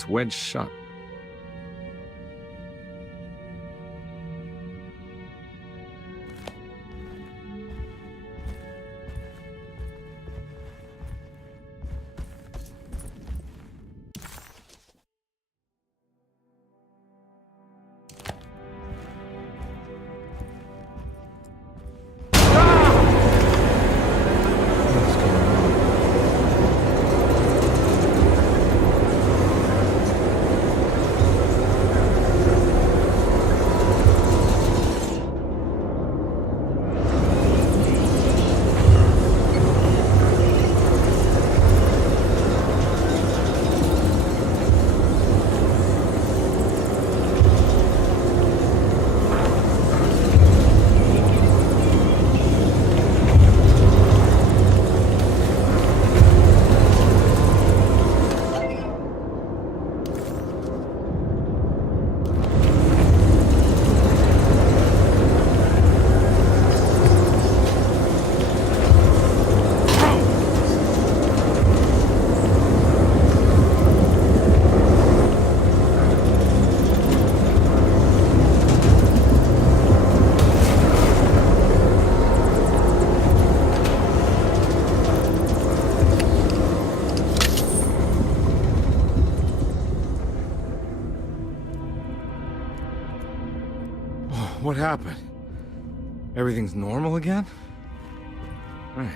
it's wedged shut. What happened? Everything's normal again? Right.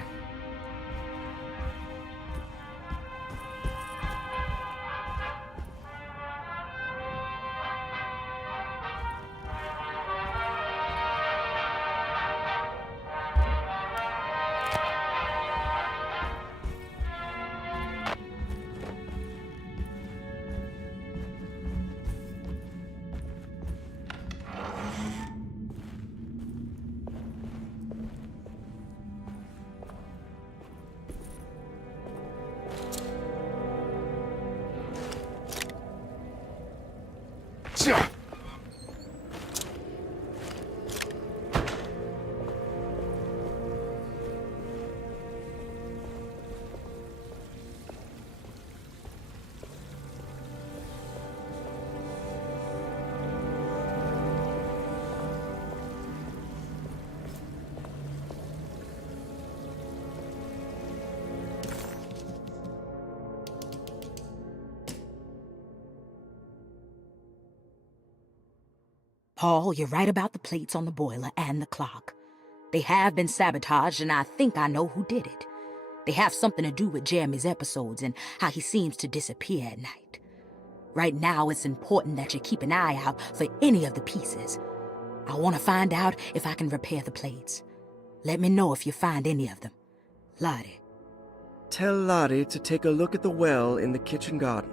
Paul, you're right about the plates on the boiler and the clock. They have been sabotaged, and I think I know who did it. They have something to do with Jeremy's episodes and how he seems to disappear at night. Right now, it's important that you keep an eye out for any of the pieces. I want to find out if I can repair the plates. Let me know if you find any of them. Lottie. Tell Lottie to take a look at the well in the kitchen garden.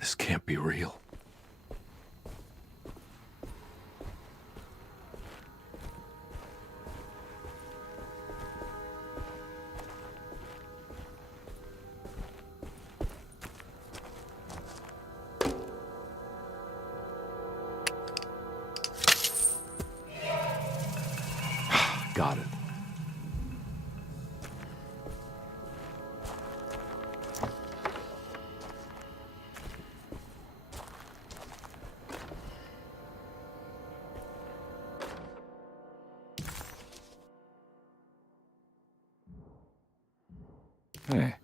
This can't be real. Got it. Hey.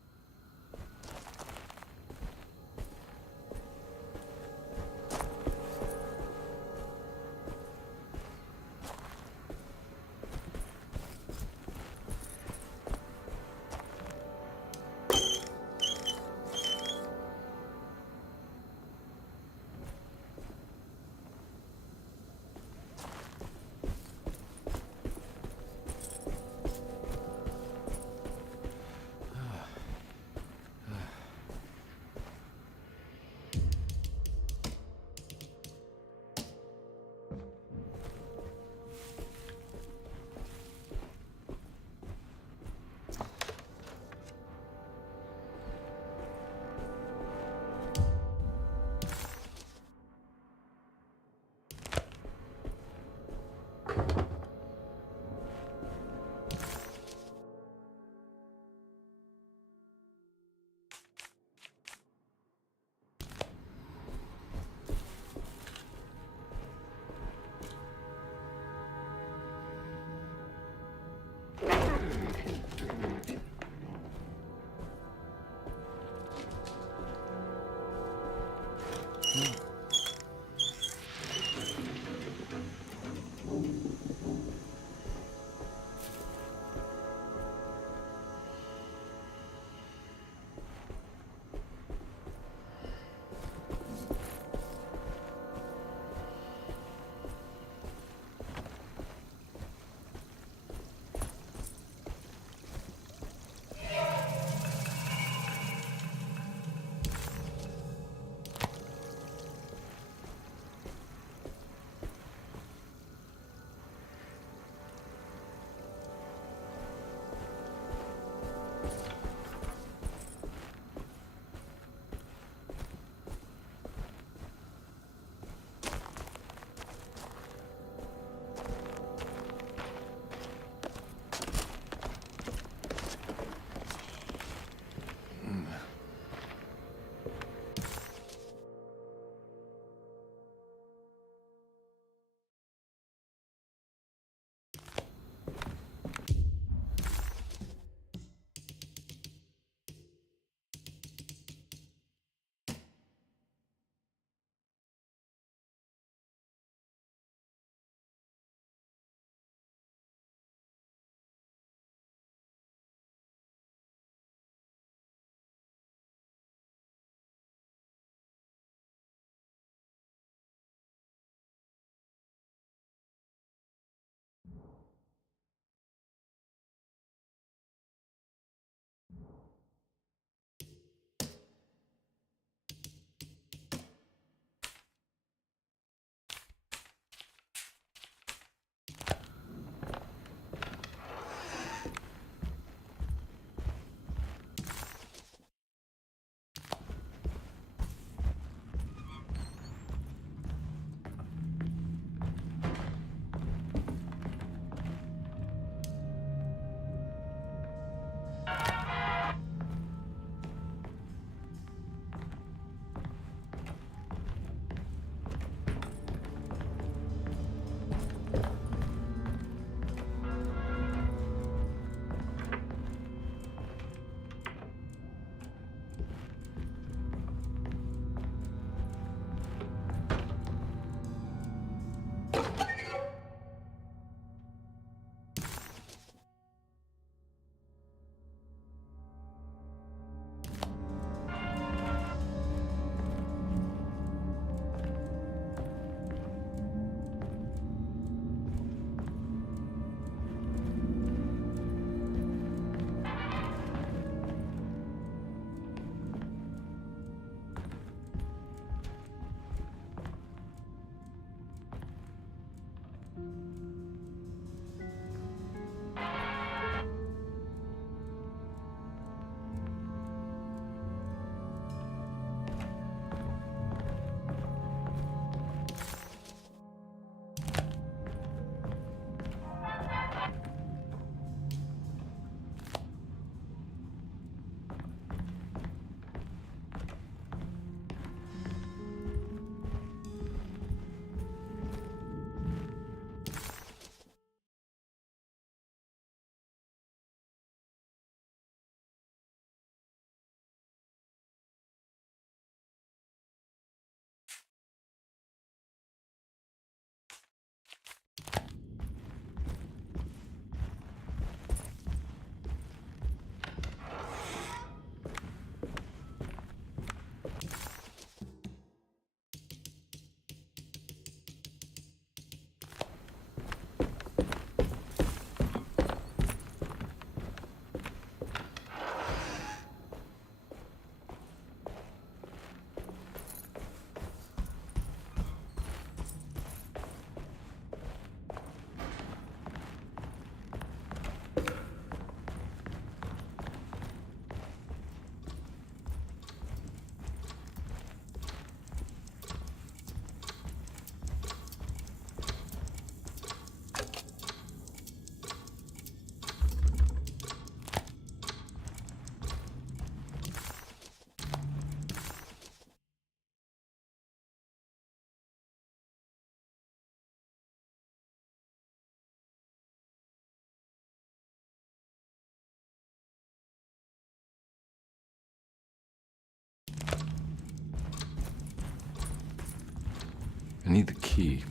I need the key.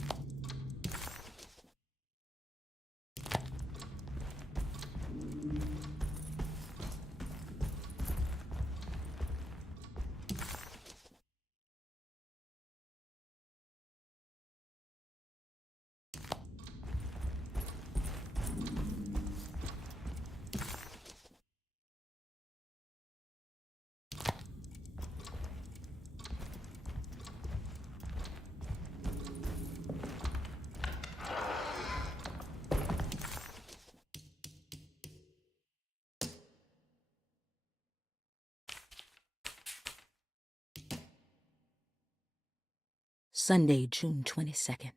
Sunday, June 22nd.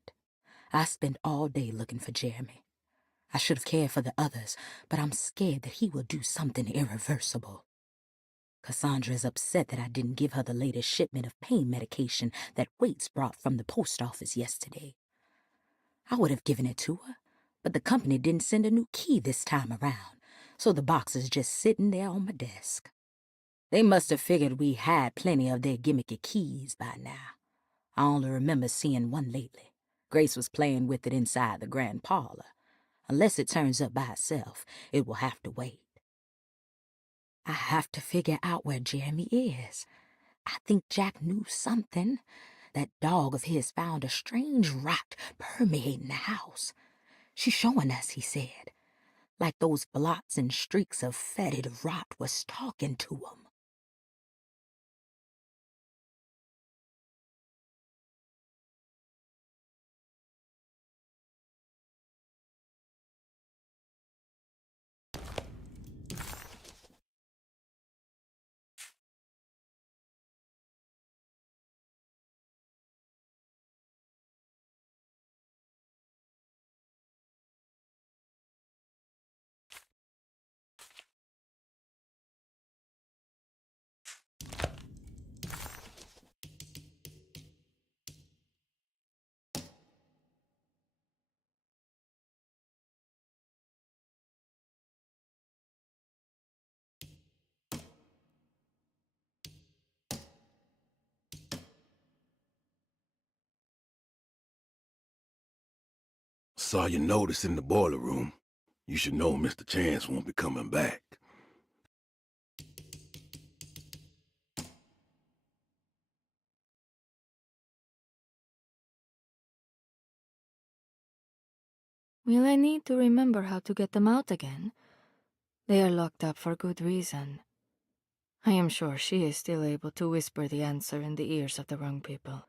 I spent all day looking for Jeremy. I should have cared for the others, but I'm scared that he will do something irreversible. Cassandra is upset that I didn't give her the latest shipment of pain medication that Waits brought from the post office yesterday. I would have given it to her, but the company didn't send a new key this time around, so the box is just sitting there on my desk. They must have figured we had plenty of their gimmicky keys by now. I only remember seeing one lately. Grace was playing with it inside the grand parlor. Unless it turns up by itself, it will have to wait. I have to figure out where Jeremy is. I think Jack knew something. That dog of his found a strange rot permeating the house. She's showing us, he said. Like those blots and streaks of fetid rot was talking to him. Saw your notice in the boiler room. You should know Mr. Chance won't be coming back. Will I need to remember how to get them out again? They are locked up for good reason. I am sure she is still able to whisper the answer in the ears of the wrong people.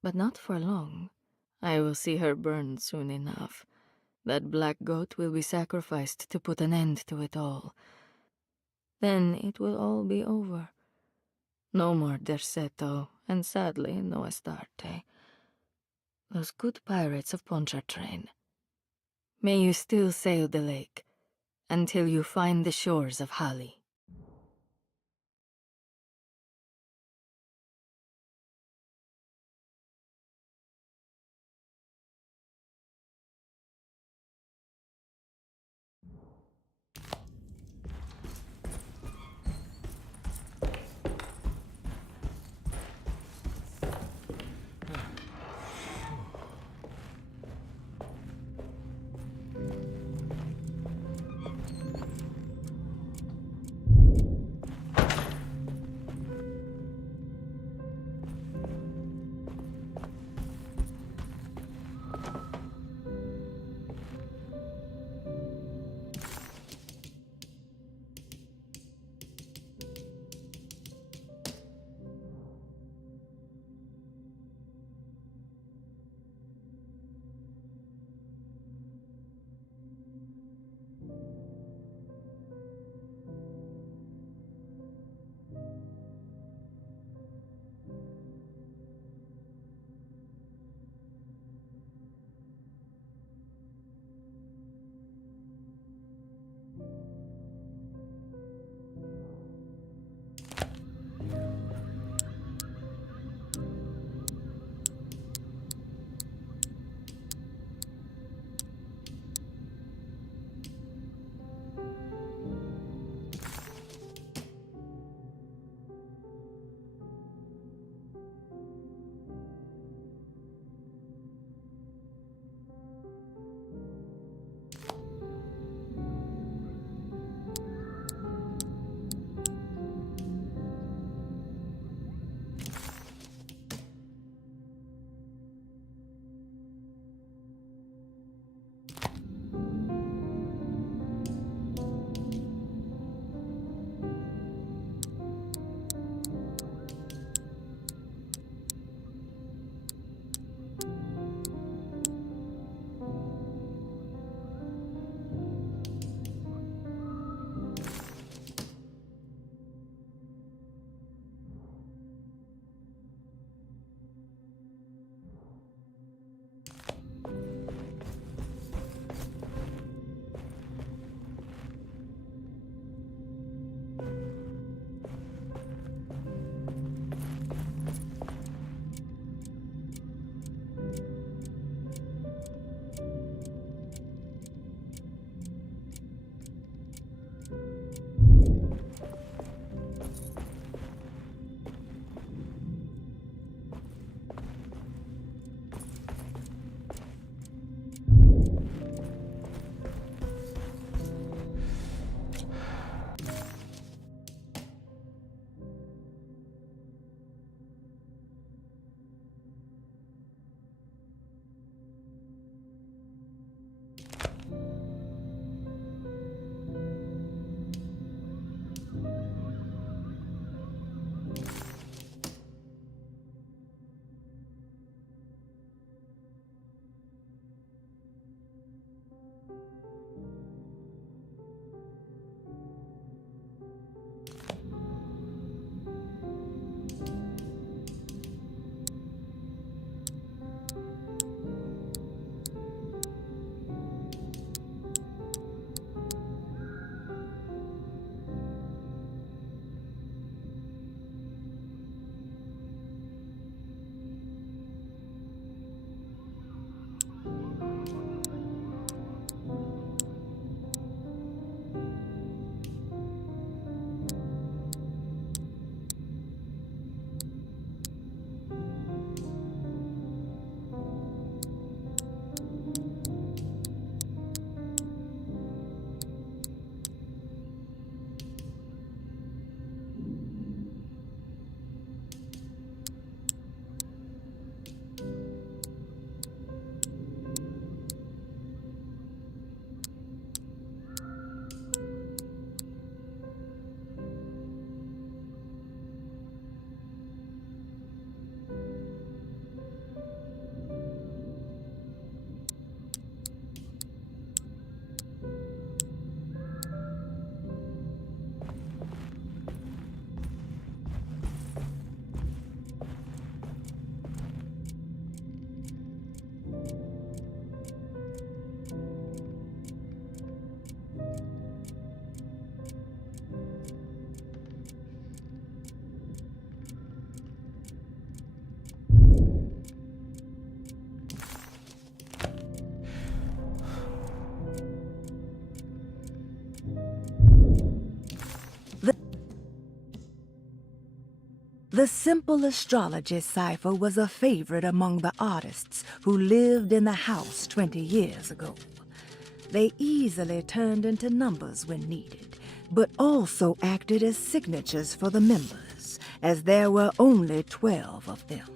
But not for long. I will see her burned soon enough. That black goat will be sacrificed to put an end to it all. Then it will all be over. No more Derceto, and sadly no Astarte. Those good pirates of Pontchartrain. May you still sail the lake, until you find the shores of Hali. The simple astrology cipher was a favorite among the artists who lived in the house 20 years ago. They easily turned into numbers when needed, but also acted as signatures for the members, as there were only 12 of them.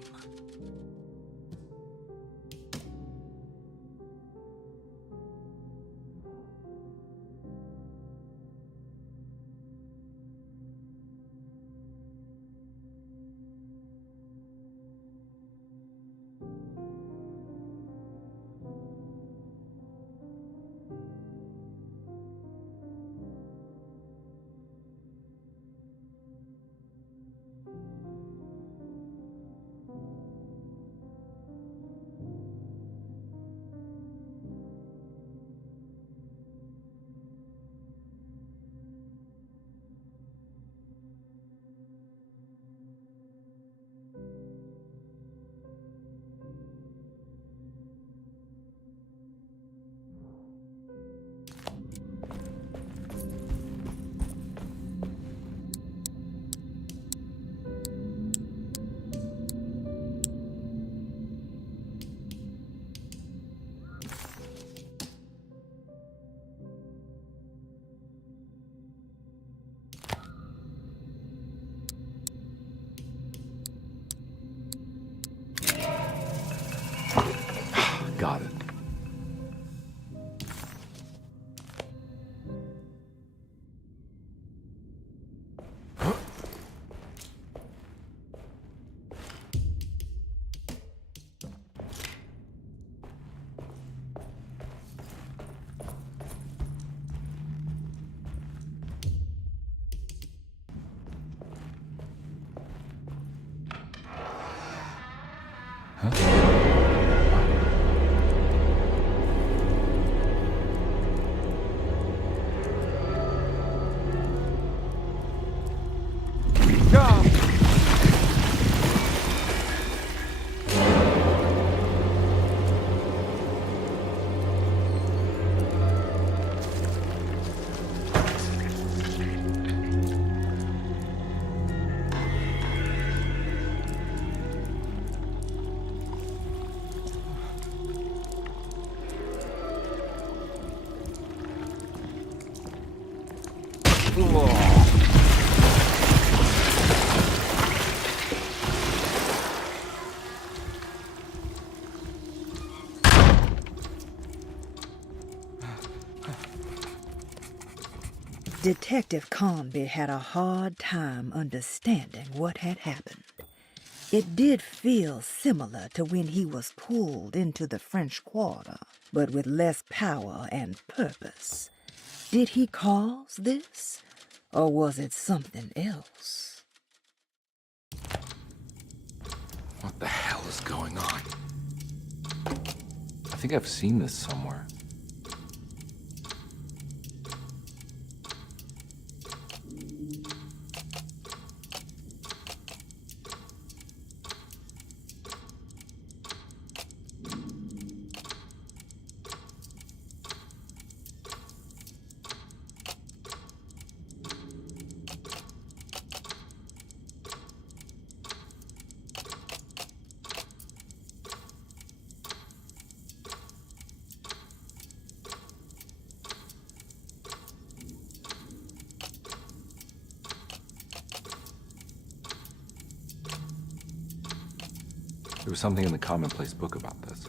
Got it. Detective Conby had a hard time understanding what had happened. It did feel similar to when he was pulled into the French Quarter, but with less power and purpose. Did he cause this, or was it something else? What the hell is going on? I think I've seen this somewhere. There was something in the commonplace book about this.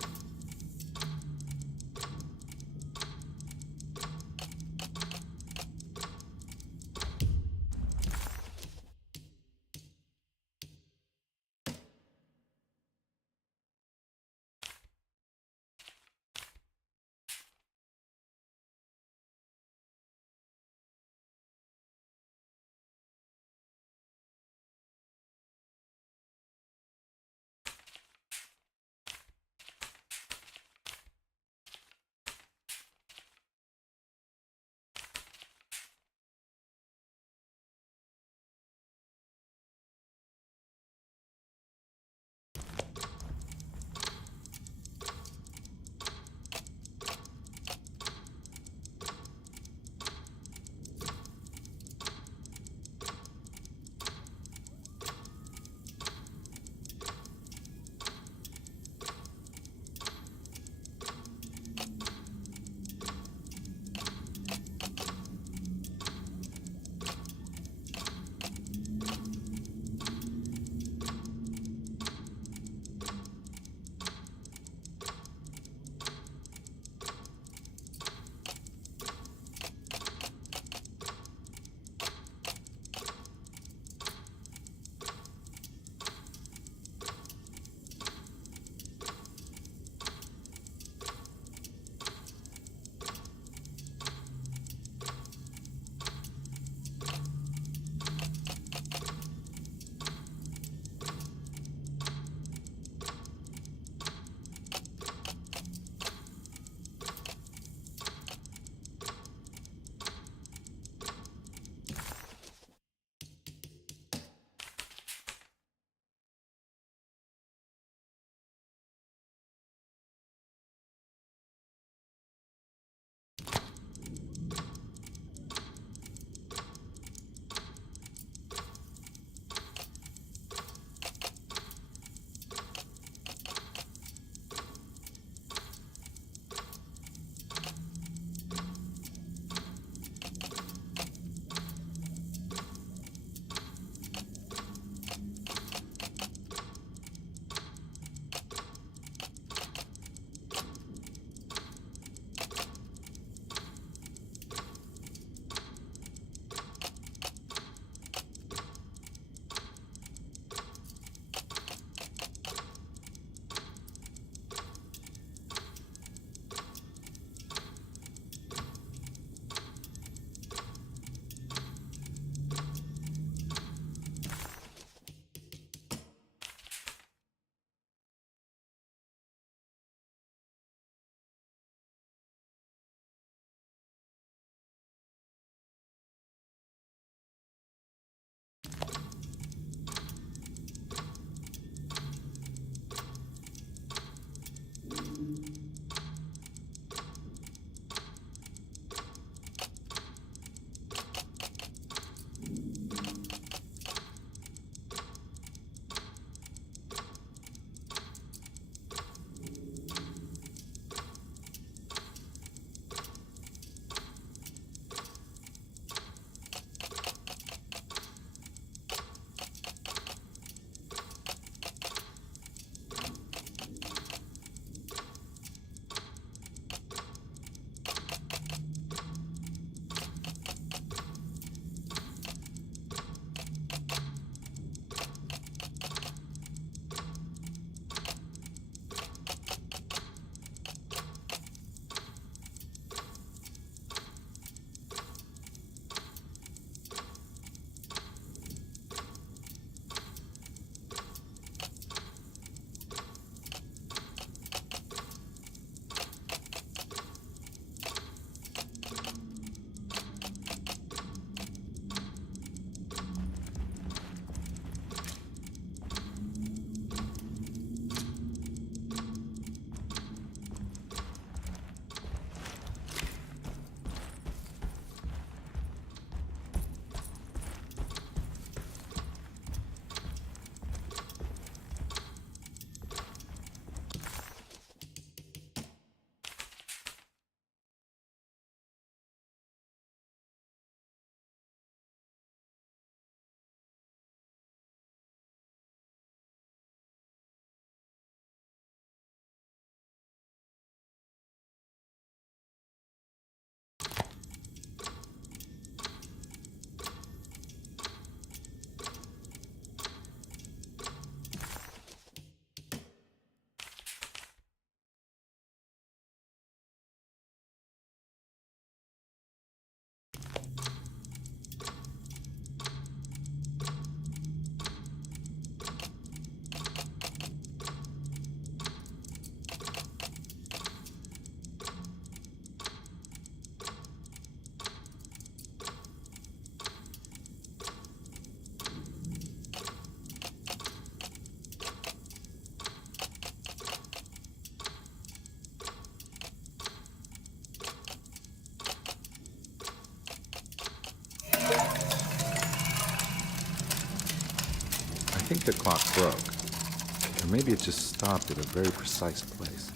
think the clock broke. Or maybe it just stopped at a very precise place.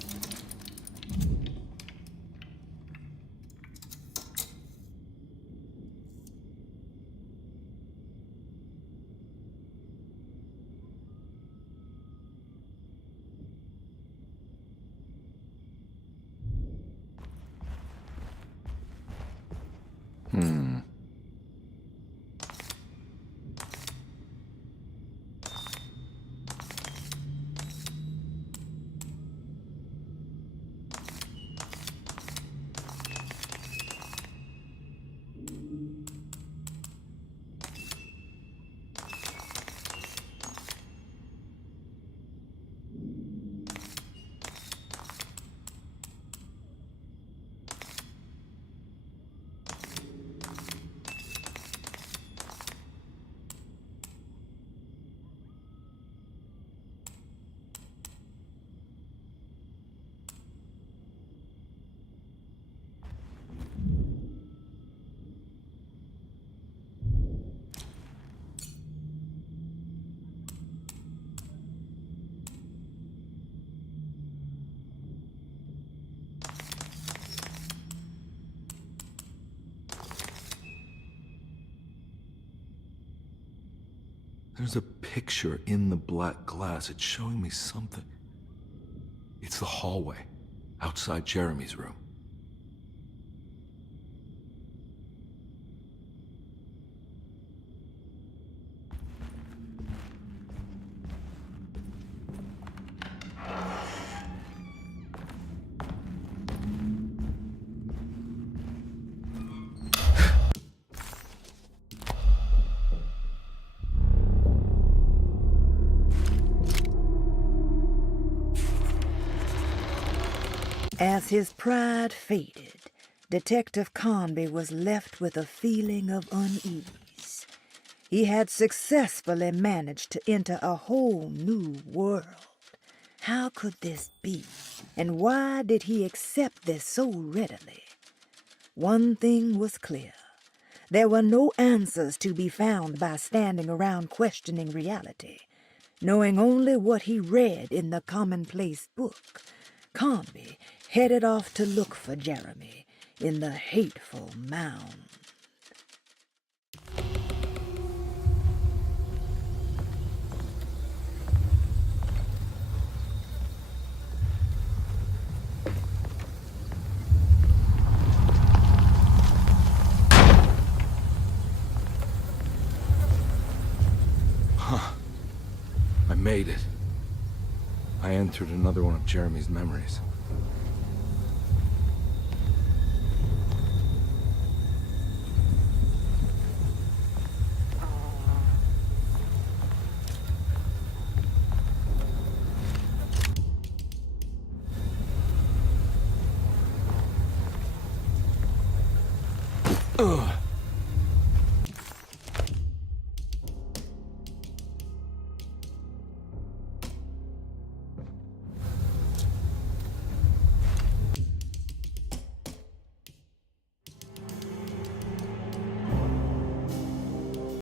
There's a picture in the black glass. It's showing me something. It's the hallway outside Jeremy's room. As his pride faded, Detective Conby was left with a feeling of unease. He had successfully managed to enter a whole new world. How could this be? And why did he accept this so readily? One thing was clear. There were no answers to be found by standing around questioning reality. Knowing only what he read in the commonplace book, Conby headed off to look for Jeremy in the hateful mound. Huh. I made it. I entered another one of Jeremy's memories. Ugh.